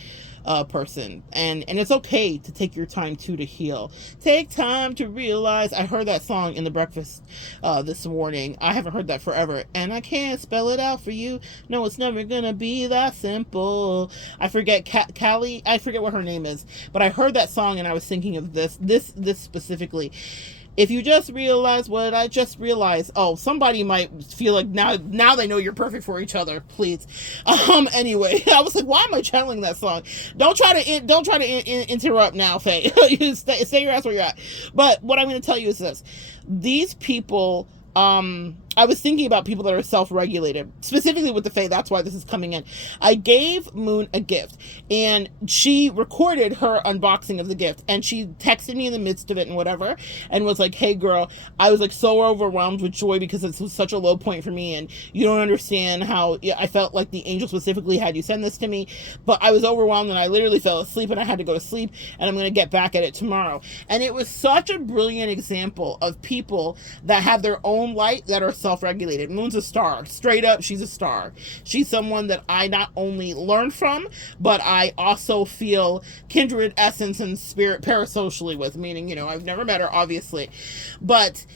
person, and it's okay to take your time too to heal. Take time to realize. I heard that song in the breakfast this morning. I haven't heard that forever, and I can't spell it out for you. No, it's never gonna be that simple. I forget Callie. I forget what her name is, but I heard that song and I was thinking of this specifically. If you just realize what I just realized, oh, somebody might feel like now they know you're perfect for each other. Please. Anyway, I was like, why am I channeling that song? Don't try to interrupt now, Faye. You stay your ass where you're at. But what I'm going to tell you is this: these people. I was thinking about people that are self-regulated, specifically with the Fae. That's why this is coming in. I gave Moon a gift, and she recorded her unboxing of the gift, and she texted me in the midst of it and whatever, and was like, hey girl, I was like so overwhelmed with joy because this was such a low point for me, and you don't understand how I felt like the angel specifically had you send this to me, but I was overwhelmed and I literally fell asleep and I had to go to sleep, and I'm going to get back at it tomorrow. And it was such a brilliant example of people that have their own light that are self-regulated. Moon's a star. Straight up, she's a star. She's someone that I not only learn from, but I also feel kindred essence and spirit parasocially with, meaning, I've never met her, obviously, but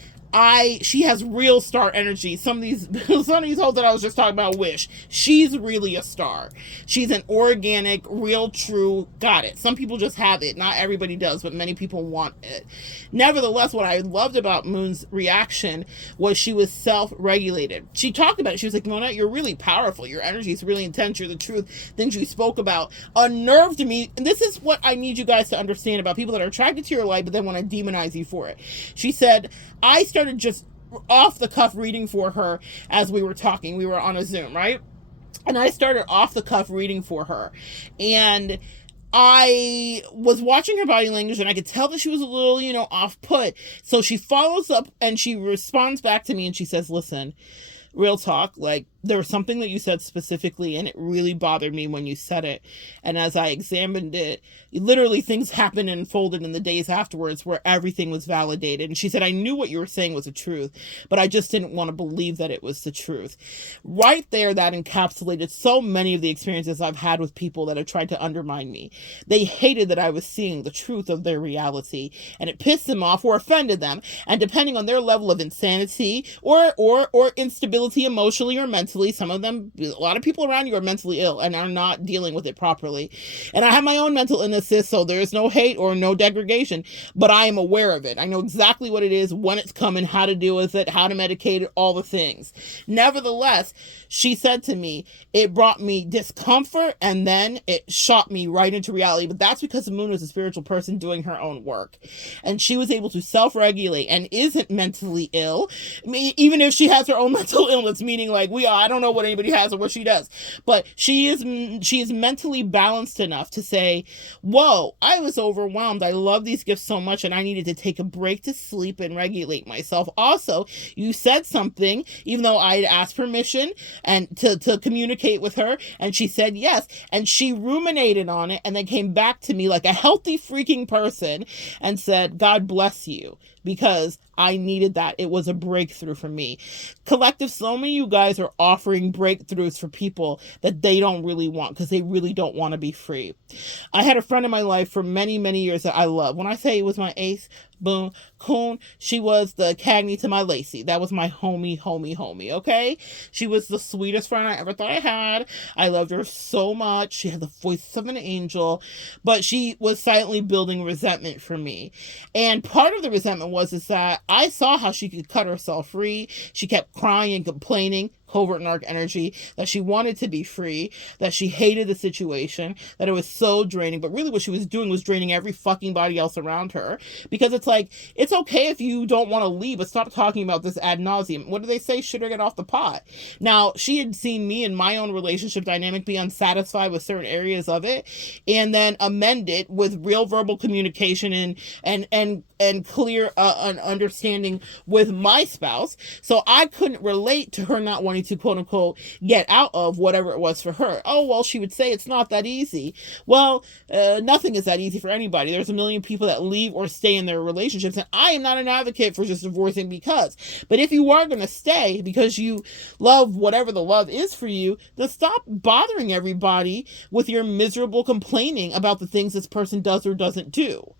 she has real star energy. Some of these hoes that I was just talking about wish. She's really a star. She's an organic, real, true, got it. Some people just have it. Not everybody does, but many people want it. Nevertheless, what I loved about Moon's reaction was she was self-regulated. She talked about it. She was like, Monette, you're really powerful. Your energy is really intense. You're the truth. Things you spoke about unnerved me. And this is what I need you guys to understand about people that are attracted to your light, but then want to demonize you for it. She said, I started just off the cuff reading for her as we were talking. We were on a Zoom, right? And I started off the cuff reading for her. And I was watching her body language and I could tell that she was a little, off put. So she follows up and she responds back to me and she says, listen, real talk, like there was something that you said specifically and it really bothered me when you said it. And as I examined it, literally things happened and unfolded in the days afterwards where everything was validated. And she said, I knew what you were saying was the truth, but I just didn't want to believe that it was the truth. Right there, that encapsulated so many of the experiences I've had with people that have tried to undermine me. They hated that I was seeing the truth of their reality, and it pissed them off or offended them. And depending on their level of insanity or instability emotionally or mentally, some of them, a lot of people around you are mentally ill and are not dealing with it properly. And I have my own mental illness, so there is no hate or no degradation, but I am aware of it. I know exactly what it is, when it's coming, how to deal with it, how to medicate it, all the things. Nevertheless, she said to me, it brought me discomfort and then it shot me right into reality. But that's because the Moon is a spiritual person doing her own work. And she was able to self-regulate and isn't mentally ill. I mean, even if she has her own mental illness, meaning like I don't know what anybody has or what she does, but she is mentally balanced enough to say, whoa, I was overwhelmed. I love these gifts so much and I needed to take a break to sleep and regulate myself. Also, you said something, even though I had asked permission and to communicate with her, and she said yes, and she ruminated on it and then came back to me like a healthy freaking person and said, God bless you, because I needed that. It was a breakthrough for me. Collective, so many of you guys are offering breakthroughs for people that they don't really want because they really don't want to be free. I had a friend in my life for many, many years that I love. When I say it was my ace, boom, coon, she was the Cagney to my Lacey. That was my homie, okay? She was the sweetest friend I ever thought I had. I loved her so much. She had the voice of an angel, but she was silently building resentment for me. And part of the resentment was that I saw how she could cut herself free. She kept crying and complaining, covert narc energy, that she wanted to be free, that she hated the situation, that it was so draining. But really what she was doing was draining every fucking body else around her. Because it's like, it's okay if you don't want to leave, but stop talking about this ad nauseum. What do they say? Shit or get off the pot. Now, she had seen me in my own relationship dynamic be unsatisfied with certain areas of it, and then amend it with real verbal communication and clear understanding with my spouse. So I couldn't relate to her not wanting to quote unquote get out of whatever it was for her. Oh, well, she would say it's not that easy. Well, nothing is that easy for anybody. There's a million people that leave or stay in their relationships, and I am not an advocate for just divorcing because. But if you are going to stay because you love whatever the love is for you, then stop bothering everybody with your miserable complaining about the things this person does or doesn't do.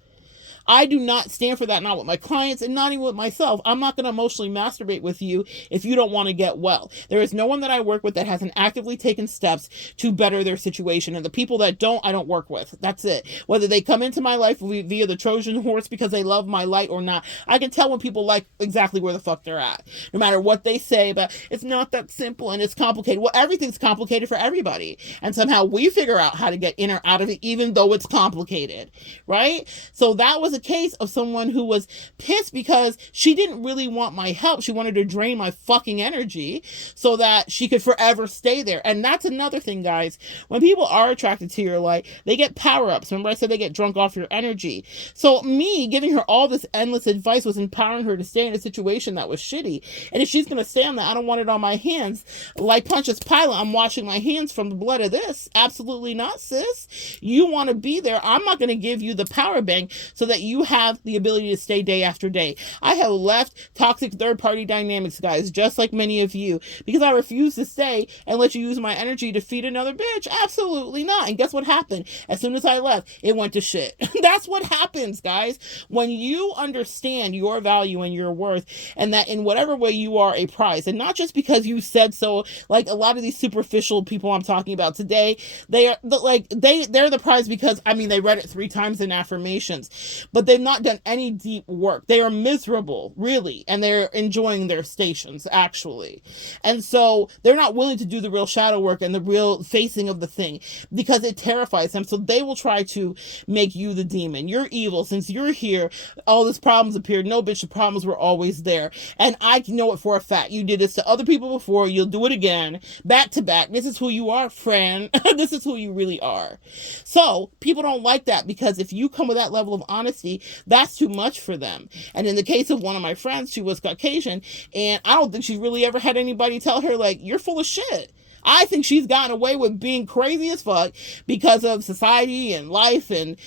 I do not stand for that, not with my clients and not even with myself. I'm not going to emotionally masturbate with you if you don't want to get well. There is no one that I work with that hasn't actively taken steps to better their situation. And the people that don't, I don't work with. That's it. Whether they come into my life via the Trojan horse because they love my light or not, I can tell when people like exactly where the fuck they're at. No matter what they say about, it's not that simple and it's complicated. Well, everything's complicated for everybody. And somehow we figure out how to get in or out of it, even though it's complicated, right? So that was a case of someone who was pissed because she didn't really want my help. She wanted to drain my fucking energy so that she could forever stay there. And that's another thing, guys. When people are attracted to your light, they get power-ups. Remember I said they get drunk off your energy. So me giving her all this endless advice was empowering her to stay in a situation that was shitty. And if she's going to stay on that, I don't want it on my hands. Like Pontius Pilate, I'm washing my hands from the blood of this. Absolutely not, sis. You want to be there. I'm not going to give you the power bank so that you have the ability to stay day after day. I have left toxic third-party dynamics, guys, just like many of you, because I refuse to stay and let you use my energy to feed another bitch. Absolutely not. And guess what happened? As soon as I left, it went to shit. That's what happens, guys. When you understand your value and your worth, and that in whatever way you are a prize, and not just because you said so, like a lot of these superficial people I'm talking about today, they're the prize because, I mean, they read it 3 times in affirmations, but they've not done any deep work. They are miserable, really, and they're enjoying their stations, actually. And so they're not willing to do the real shadow work and the real facing of the thing because it terrifies them. So they will try to make you the demon. You're evil. Since you're here, all these problems appeared. No, bitch, the problems were always there. And I know it for a fact. You did this to other people before. You'll do it again. Back to back. This is who you are, friend. This is who you really are. So people don't like that because if you come with that level of honesty, that's too much for them. And in the case of one of my friends, she was Caucasian, and I don't think she really ever had anybody tell her, like, you're full of shit. I think she's gotten away with being crazy as fuck because of society and life and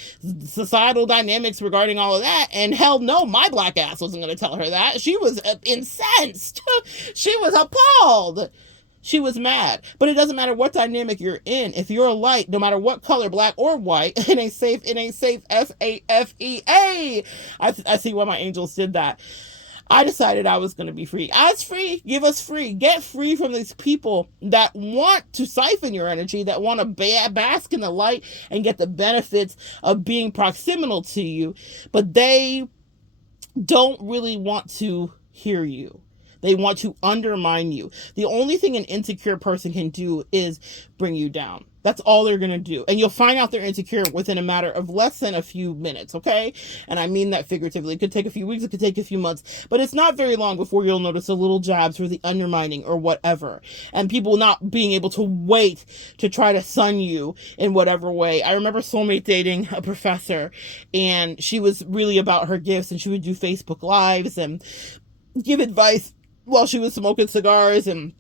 societal dynamics regarding all of that. And hell no, my black ass wasn't going to tell her that. She was incensed. She was appalled. She was mad. But it doesn't matter what dynamic you're in. If you're a light, no matter what color, black or white, it ain't safe. It ain't safe. SAFEA. I see why my angels did that. I decided I was going to be free. As free, give us free. Get free from these people that want to siphon your energy, that want to bask in the light and get the benefits of being proximal to you. But they don't really want to hear you. They want to undermine you. The only thing an insecure person can do is bring you down. That's all they're going to do. And you'll find out they're insecure within a matter of less than a few minutes, okay? And I mean that figuratively. It could take a few weeks, it could take a few months, but it's not very long before you'll notice the little jabs or the undermining or whatever. And people not being able to wait to try to sun you in whatever way. I remember soulmate dating a professor, and she was really about her gifts, and she would do Facebook Lives and give advice while she was smoking cigars and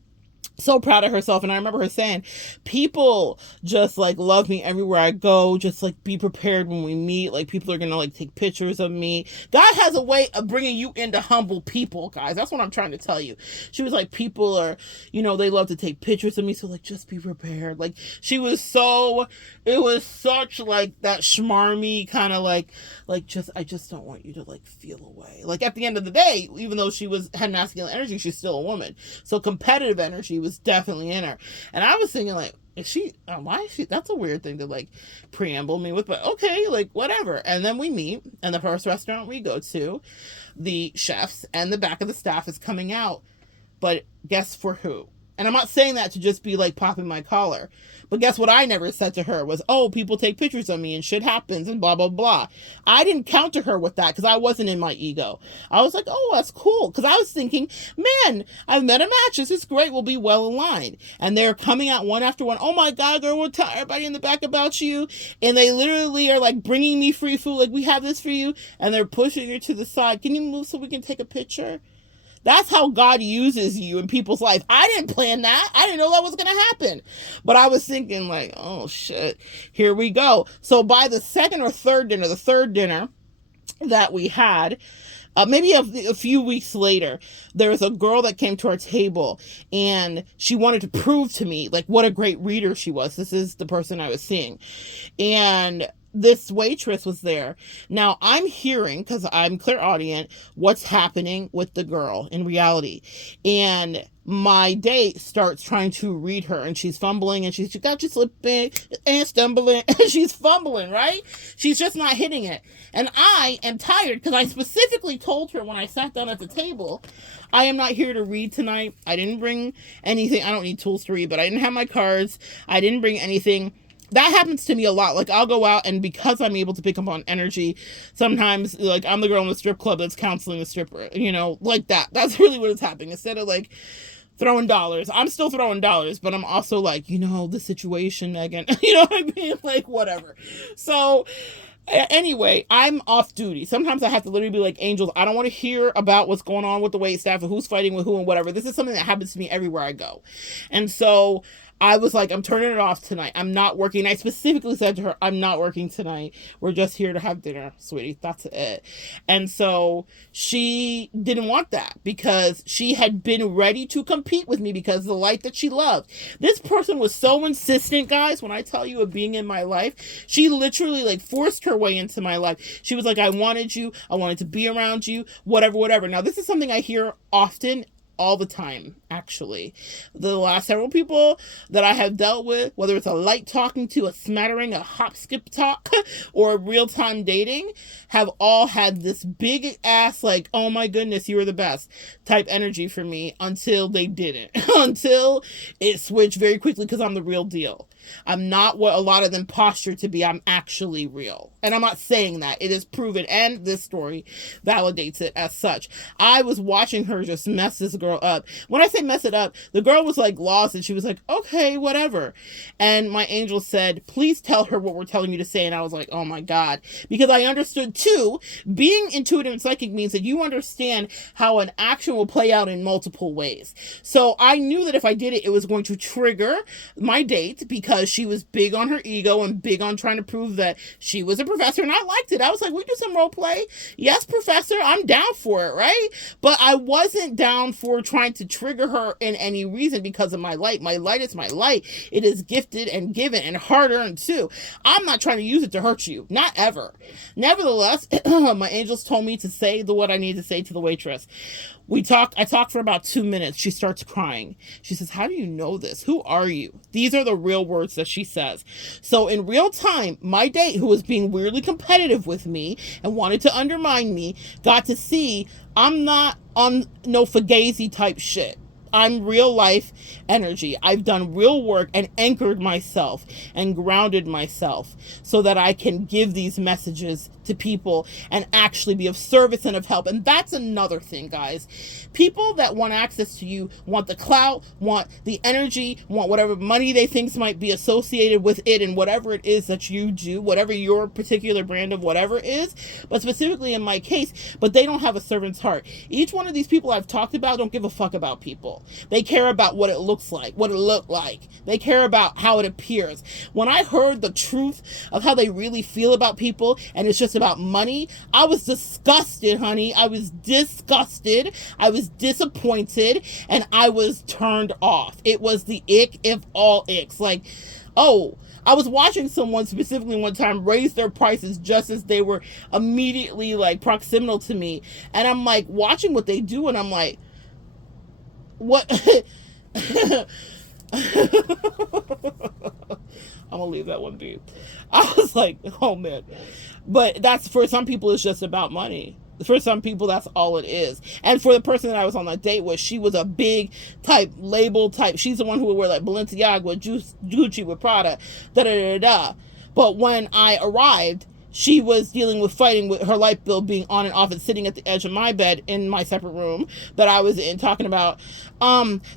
so proud of herself. And I remember her saying, people just like love me everywhere I go. Just like be prepared when we meet. Like people are going to like take pictures of me. God has a way of bringing you into humble people, guys. That's what I'm trying to tell you. She was like, people are, you know, they love to take pictures of me. So like, just be prepared. Like she was so, it was such like that schmarmy kind of like just, I just don't want you to like feel away. Like at the end of the day, even though she had masculine energy, she's still a woman. So competitive energy was definitely in her. And I was thinking like, why is she, that's a weird thing to like preamble me with, but okay, like whatever. And then we meet, and the first restaurant we go to, the chefs and the back of the staff is coming out, but guess for who? And I'm not saying that to just be like popping my collar, but guess what I never said to her was, oh, people take pictures of me and shit happens and blah, blah, blah. I didn't counter her with that because I wasn't in my ego. I was like, oh, that's cool. Because I was thinking, man, I've met a match. This is great. We'll be well aligned. And they're coming out one after one. Oh my God, girl, we'll tell everybody in the back about you. And they literally are like bringing me free food. Like, we have this for you. And they're pushing her to the side. Can you move so we can take a picture? That's how God uses you in people's life. I didn't plan that. I didn't know that was going to happen. But I was thinking like, oh shit, here we go. So by the second or third dinner, the third dinner that we had, maybe a few weeks later, there was a girl that came to our table and she wanted to prove to me like what a great reader she was. This is the person I was seeing. And this waitress was there. Now I'm hearing, because I'm clairaudient, what's happening with the girl in reality. And my date starts trying to read her, and she's fumbling, and she's got you slipping and stumbling, and she's fumbling, right? She's just not hitting it. And I am tired, because I specifically told her when I sat down at the table, I am not here to read tonight. I didn't bring anything. I don't need tools to read, but I didn't have my cards. I didn't bring anything. That happens to me a lot. Like, I'll go out, and because I'm able to pick up on energy, sometimes, like, I'm the girl in the strip club that's counseling the stripper, you know, like that. That's really what is happening. Instead of, like, throwing dollars, I'm still throwing dollars, but I'm also like, you know, the situation, Megan. You know what I mean? Like, whatever. So, anyway, I'm off duty. Sometimes I have to literally be like, Angels, I don't want to hear about what's going on with the wait staff and who's fighting with who and whatever. This is something that happens to me everywhere I go. And so I was like, I'm turning it off tonight. I'm not working. I specifically said to her, I'm not working tonight. We're just here to have dinner, sweetie. That's it. And so she didn't want that because she had been ready to compete with me because of the life that she loved. This person was so insistent, guys, when I tell you of being in my life. She literally like forced her way into my life. She was like, I wanted you. I wanted to be around you, whatever, whatever. Now, this is something I hear often, all the time, actually. The last several people that I have dealt with, whether it's a light talking to, a smattering, a hop skip talk, or real-time dating, have all had this big ass, like, oh my goodness, you are the best type energy for me until they didn't. Until it switched very quickly because I'm the real deal. I'm not what a lot of them posture to be. I'm actually real. And I'm not saying that. It is proven, and this story validates it as such. I was watching her just mess this girl up. When I say mess it up, the girl was like lost, and she was like, okay, whatever. And my angel said, please tell her what we're telling you to say. And I was like, oh my God. Because I understood too, being intuitive and psychic means that you understand how an action will play out in multiple ways. So I knew that if I did it, it was going to trigger my date because she was big on her ego and big on trying to prove that she was a professor, and I liked it. I was like, we do some role play. Yes, professor, I'm down for it, right? But I wasn't down for trying to trigger her in any reason because of my light. My light is my light. It is gifted and given and hard-earned too. I'm not trying to use it to hurt you. Not ever. Nevertheless, my angels told me to say what I need to say to the waitress. I talked for about 2 minutes. She starts crying. She says, how do you know this? Who are you? These are the real words that she says. So in real time, my date, who was being weirdly competitive with me and wanted to undermine me, got to see I'm not on no fugazi type shit. I'm real life energy. I've done real work and anchored myself and grounded myself so that I can give these messages to people and actually be of service and of help. And that's another thing, guys. People that want access to you want the clout, want the energy, want whatever money they think might be associated with it and whatever it is that you do, whatever your particular brand of whatever is, but specifically in my case, but they don't have a servant's heart. Each one of these people I've talked about don't give a fuck about people. They care about what it looks like, what it looked like. They care about how it appears. When I heard the truth of how they really feel about people and it's just about money, I was disgusted, honey. I was disgusted. I was disappointed, and I was turned off. It was the ick of all icks. Like, oh, I was watching someone specifically one time raise their prices just as they were immediately like proximal to me. And I'm like watching what they do, and I'm like, what? I'm gonna leave that one be. I was like, oh man. But that's, for some people, it's just about money. For some people, that's all it is. And for the person that I was on that date with, she was a big type, label type. She's the one who would wear like Balenciaga with Gucci with Prada, da-da-da-da. But when I arrived, she was dealing with fighting with her light bill being on and off and sitting at the edge of my bed in my separate room that I was in, talking about,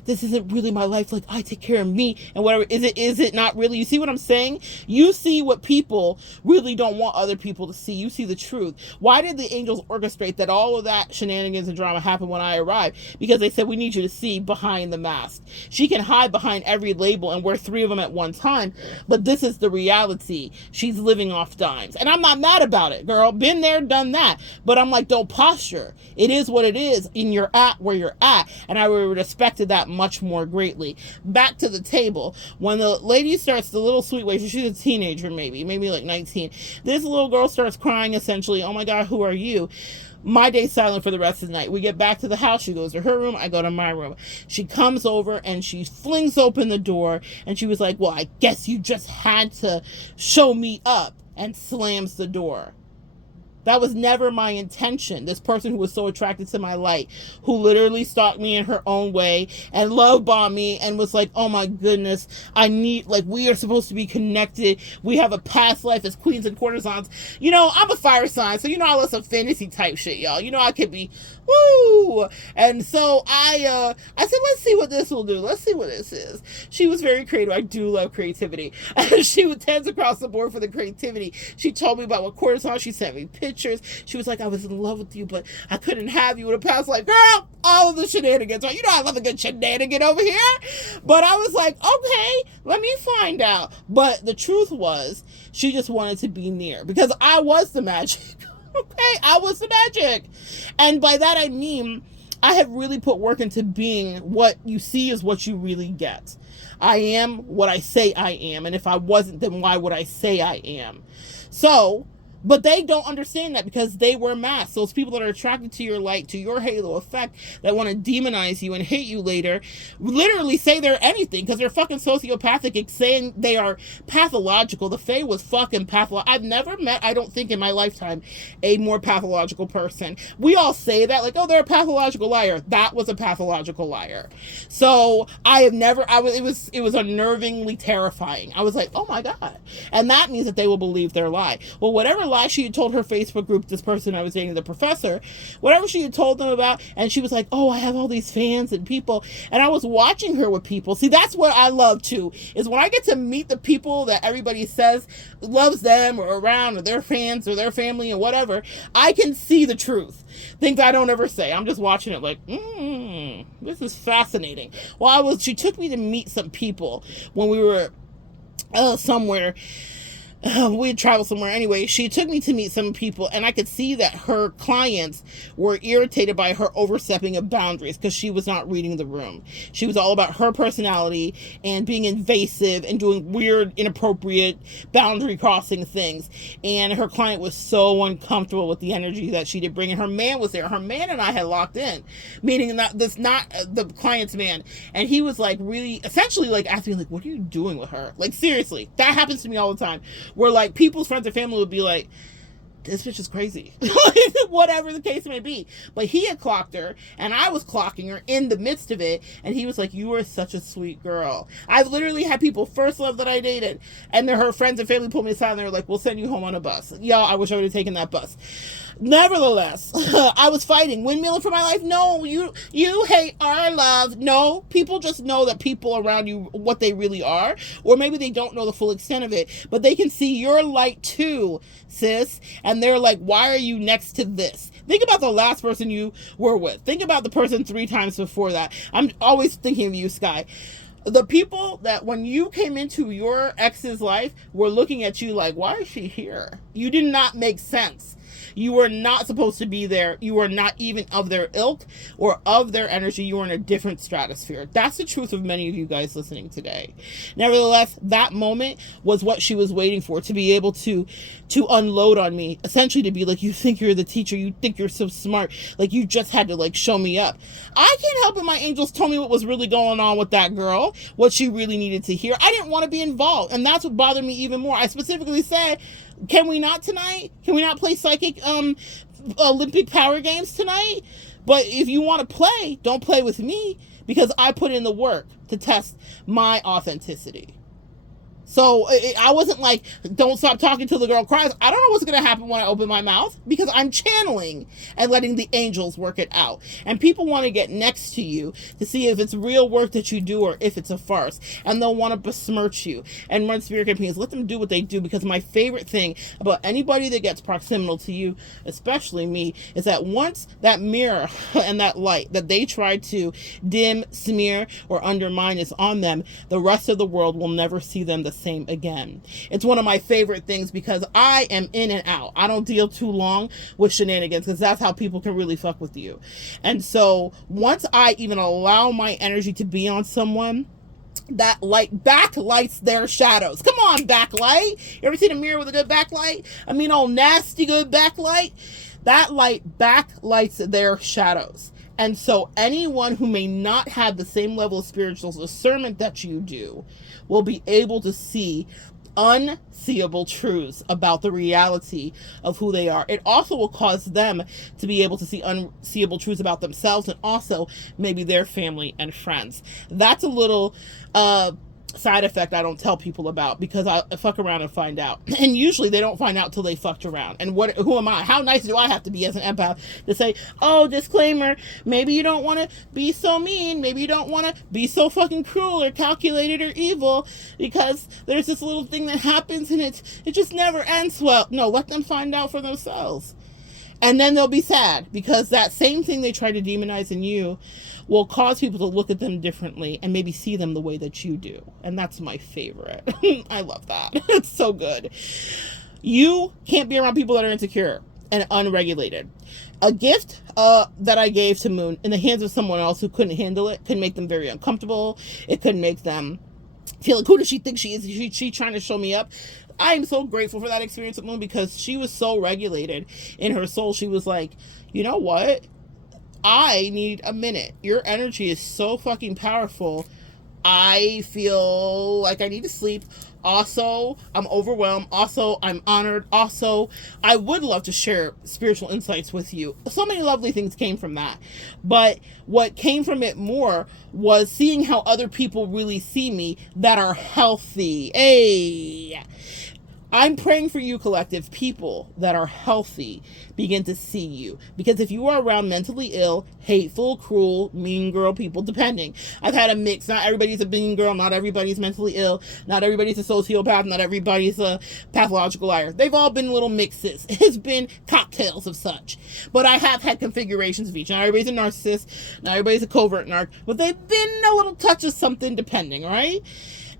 this isn't really my life. Like, I take care of me and whatever. Is it not really? You see what I'm saying? You see what people really don't want other people to see. You see the truth. Why did the angels orchestrate that all of that shenanigans and drama happened when I arrived? Because they said, we need you to see behind the mask. She can hide behind every label and wear 3 of them at one time, but this is the reality. She's living off dimes. And I'm not mad about it, girl. Been there, done that. But I'm like, don't posture. It is what it is, and you're at where you're at. And I would respected that much more greatly. Back to the table. When the lady starts, the little sweet waitress, she's a teenager maybe like 19. This little girl starts crying essentially, oh my God, who are you? My day's silent for the rest of the night. We get back to the house. She goes to her room. I go to my room. She comes over and she flings open the door and she was like, well, I guess you just had to show me up, and slams the door. That was never my intention. This person who was so attracted to my light, who literally stalked me in her own way and love bombed me and was like, oh my goodness, we are supposed to be connected. We have a past life as queens and courtesans. I'm a fire sign, so I love some fantasy type shit, y'all. I could be, woo! And so I said, let's see what this will do. Let's see what this is. She was very creative. I do love creativity. And she would tends across the board for the creativity. She told me about what courtesan. She sent me pictures. She was like, I was in love with you, but I couldn't have you in a past life. Girl, all of the shenanigans. I love a good shenanigan over here. But I was like, okay, let me find out. But the truth was, she just wanted to be near because I was the magic. Okay, I was the magic. And by that I mean, I have really put work into being what you see is what you really get. I am what I say I am. And if I wasn't, then why would I say I am? So, but they don't understand that because they wear masks. Those people that are attracted to your light, to your halo effect, that want to demonize you and hate you later, literally say they're anything because they're fucking sociopathic, saying they are pathological. The Fae was fucking pathological. I've never met, I don't think in my lifetime, a more pathological person. We all say that, like, oh, they're a pathological liar. That was a pathological liar. So it was unnervingly terrifying. I was like, oh my God. And that means that they will believe their lie. Well, whatever lie she had told her Facebook group, this person I was dating, the professor, whatever she had told them about, and she was like, oh, I have all these fans and people, and I was watching her with people. See, that's what I love too, is when I get to meet the people that everybody says loves them or around, or their fans or their family and whatever, I can see the truth. Things I don't ever say. I'm just watching it like, this is fascinating. Well, she took me to meet some people when we were somewhere. We'd travel somewhere anyway. She took me to meet some people, and I could see that her clients were irritated by her overstepping of boundaries because she was not reading the room. She was all about her personality and being invasive and doing weird, inappropriate, boundary crossing things. And her client was so uncomfortable with the energy that she did bring. And her man was there. Her man and I had locked in, meaning not the client's man. And he was like really, essentially like asking me, like, what are you doing with her? Like, seriously, that happens to me all the time. Where like people's friends and family would be like, this bitch is crazy. Whatever the case may be. But he had clocked her, and I was clocking her in the midst of it, and he was like, you are such a sweet girl. I've literally had people first love that I dated, and then her friends and family pulled me aside, and they were like, we'll send you home on a bus. Y'all, I wish I would have taken that bus. Nevertheless, I was fighting. Windmilling for my life? No, you hate our love. No, people just know that people around you, what they really are, or maybe they don't know the full extent of it, but they can see your light too, sis, and they're like, why are you next to this? Think about the last person you were with. Think about the person 3 times before that. I'm always thinking of you, Sky. The people that when you came into your ex's life were looking at you like, why is she here? You did not make sense. You were not supposed to be there. You were not even of their ilk or of their energy. You were in a different stratosphere. That's the truth of many of you guys listening today. Nevertheless, that moment was what she was waiting for, to be able to unload on me, essentially to be like, you think you're the teacher, you think you're so smart, like you just had to like show me up. I can't help it. My angels told me what was really going on with that girl, what she really needed to hear. I didn't want to be involved, and that's what bothered me even more. I specifically said, can we not tonight? Can we not play psychic Olympic power games tonight? But if you want to play, don't play with me, because I put in the work to test my authenticity. So I wasn't like, don't stop talking till the girl cries. I don't know what's going to happen when I open my mouth, because I'm channeling and letting the angels work it out. And people want to get next to you to see if it's real work that you do or if it's a farce. And they'll want to besmirch you and run spirit campaigns. Let them do what they do, because my favorite thing about anybody that gets proximal to you, especially me, is that once that mirror and that light that they try to dim, smear, or undermine is on them, the rest of the world will never see them the same again. It's one of my favorite things, because I am in and out. I don't deal too long with shenanigans, because that's how people can really fuck with you. And so once I even allow my energy to be on someone, that light backlights their shadows. Come on, backlight. You ever seen a mirror with a good backlight? I mean, old nasty good backlight. That light backlights their shadows. And so anyone who may not have the same level of spiritual discernment that you do will be able to see unseeable truths about the reality of who they are. It also will cause them to be able to see unseeable truths about themselves, and also maybe their family and friends. That's a little side effect I don't tell people about, because I fuck around and find out. And usually they don't find out till they fucked around. And who am I? How nice do I have to be as an empath to say, oh, disclaimer, maybe you don't want to be so mean, maybe you don't want to be so fucking cruel or calculated or evil, because there's this little thing that happens and it just never ends well. No, let them find out for themselves. And then they'll be sad, because that same thing they try to demonize in you will cause people to look at them differently and maybe see them the way that you do. And that's my favorite. I love that. It's so good. You can't be around people that are insecure and unregulated. A gift that I gave to Moon in the hands of someone else who couldn't handle it could make them very uncomfortable. It could make them feel like, who does she think she is? She trying to show me up? I am so grateful for that experience with Moon, because she was so regulated in her soul. She was like, you know what? I need a minute. Your energy is so fucking powerful. I feel like I need to sleep. Also, I'm overwhelmed. Also, I'm honored. Also, I would love to share spiritual insights with you. So many lovely things came from that. But what came from it more was seeing how other people really see me that are healthy. Hey, I'm praying for you, collective people that are healthy begin to see you. Because if you are around mentally ill, hateful, cruel, mean girl people, depending. I've had a mix. Not everybody's a mean girl. Not everybody's mentally ill. Not everybody's a sociopath. Not everybody's a pathological liar. They've all been little mixes. It's been cocktails of such. But I have had configurations of each. Not everybody's a narcissist. Not everybody's a covert narc. But they've been a little touch of something depending, right?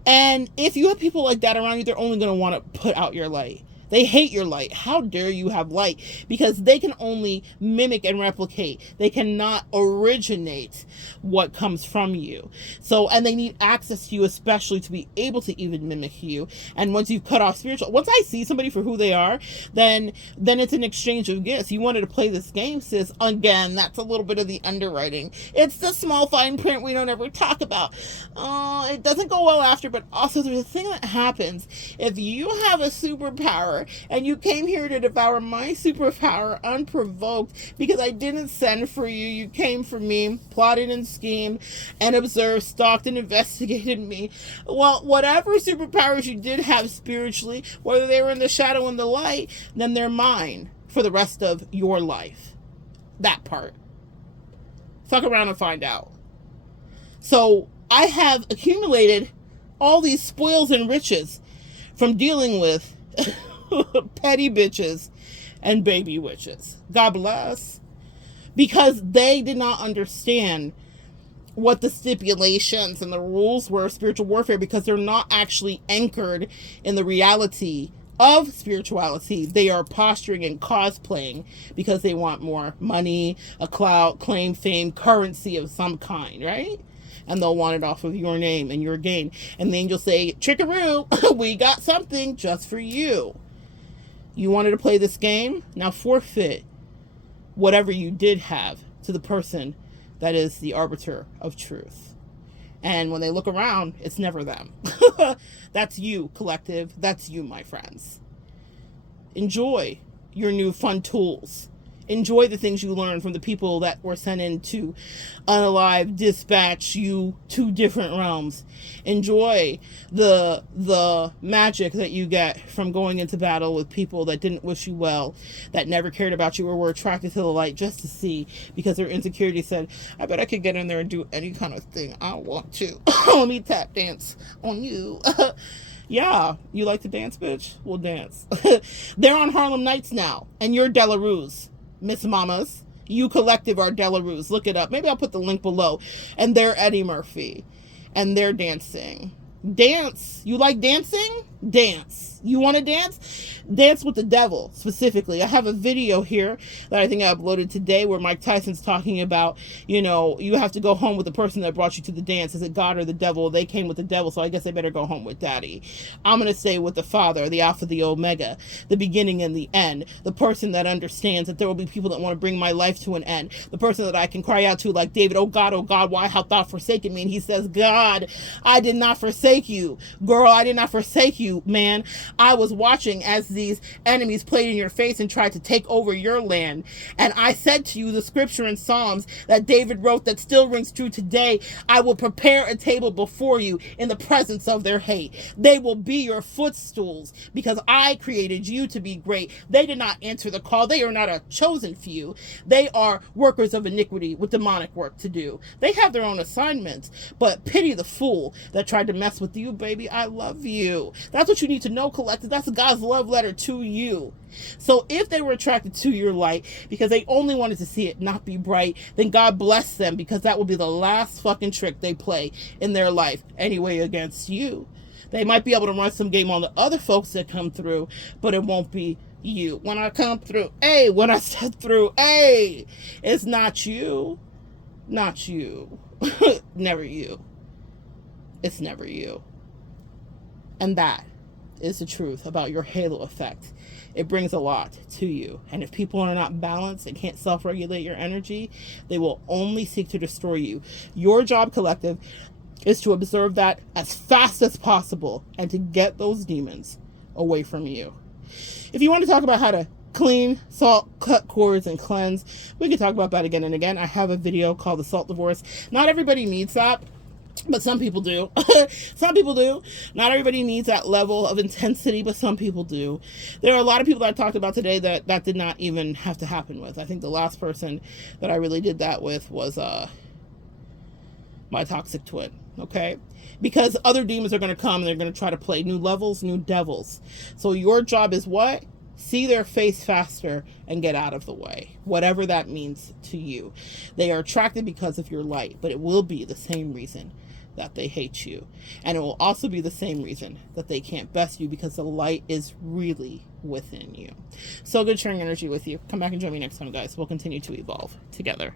And if you have people like that around you, they're only going to want to put out your light. They hate your light. How dare you have light? Because they can only mimic and replicate. They cannot originate what comes from you. So, and they need access to you, especially to be able to even mimic you. And once you've cut off spiritual, once I see somebody for who they are, then it's an exchange of gifts. You wanted to play this game, sis. Again, that's a little bit of the underwriting. It's the small fine print we don't ever talk about. It doesn't go well after, but also there's a thing that happens. If you have a superpower, and you came here to devour my superpower unprovoked, because I didn't send for you. You came for me, plotted and schemed, and observed, stalked, and investigated me. Well, whatever superpowers you did have spiritually, whether they were in the shadow and the light, then they're mine for the rest of your life. That part. Fuck around and find out. So I have accumulated all these spoils and riches from dealing with petty bitches and baby witches. God bless. Because they did not understand what the stipulations and the rules were of spiritual warfare, because they're not actually anchored in the reality of spirituality. They are posturing and cosplaying because they want more money, a clout, claim, fame, currency of some kind, right? And they'll want it off of your name and your gain. And then you'll say, trickaroo, we got something just for you. You wanted to play this game? Now forfeit whatever you did have to the person that is the arbiter of truth. And when they look around, it's never them. That's you, collective. That's you, my friends. Enjoy your new fun tools. Enjoy the things you learn from the people that were sent in to unalive, dispatch you to different realms. Enjoy the magic that you get from going into battle with people that didn't wish you well, that never cared about you or were attracted to the light just to see, because their insecurity said, I bet I could get in there and do any kind of thing I want to. Let me tap dance on you. Yeah, you like to dance, bitch? We'll dance. They're on Harlem Nights now, and you're Delarose. Miss Mamas, you collective are Delarose. Look it up. Maybe I'll put the link below. And they're Eddie Murphy. And they're dancing. Dance. You like dancing? Dance. You want to dance? Dance with the devil, specifically. I have a video here that I think I uploaded today where Mike Tyson's talking about, you know, you have to go home with the person that brought you to the dance. Is it God or the devil? They came with the devil, so I guess they better go home with daddy. I'm going to say with the Father, the Alpha, the Omega, the beginning and the end, the person that understands that there will be people that want to bring my life to an end, the person that I can cry out to like David, oh God, why hast thou forsaken me? And he says, God, I did not forsake you. Girl, I did not forsake you, man. I was watching as these enemies played in your face and tried to take over your land. And I said to you, the scripture in Psalms that David wrote that still rings true today, I will prepare a table before you in the presence of their hate. They will be your footstools because I created you to be great. They did not answer the call. They are not a chosen few. They are workers of iniquity with demonic work to do. They have their own assignments, but pity the fool that tried to mess with you, baby. I love you. That's what you need to know, collective. That's God's love letter to you. So if they were attracted to your light because they only wanted to see it not be bright, then God bless them, because that will be the last fucking trick they play in their life anyway against you. They might be able to run some game on the other folks that come through, but it won't be you. When I come through, hey, when I step through, hey, it's not you. Not you. Never you. It's never you. And that is the truth about your halo effect. It brings a lot to you. And if people are not balanced and can't self-regulate your energy, they will only seek to destroy you. Your job, collective, is to observe that as fast as possible and to get those demons away from you. If you want to talk about how to clean, salt, cut cords, and cleanse, we can talk about that again and again. I have a video called The Salt Divorce. Not everybody needs that, but some people do. Some people do. Not everybody needs that level of intensity, but some people do. There are a lot of people that I talked about today that did not even have to happen with. I think the last person that I really did that with was my toxic twin. Okay? Because other demons are going to come and they're going to try to play new levels, new devils. So your job is what? See their face faster and get out of the way, whatever that means to you. They are attracted because of your light, but it will be the same reason that they hate you. And it will also be the same reason that they can't best you, because the light is really within you. So good sharing energy with you. Come back and join me next time, guys. We'll continue to evolve together.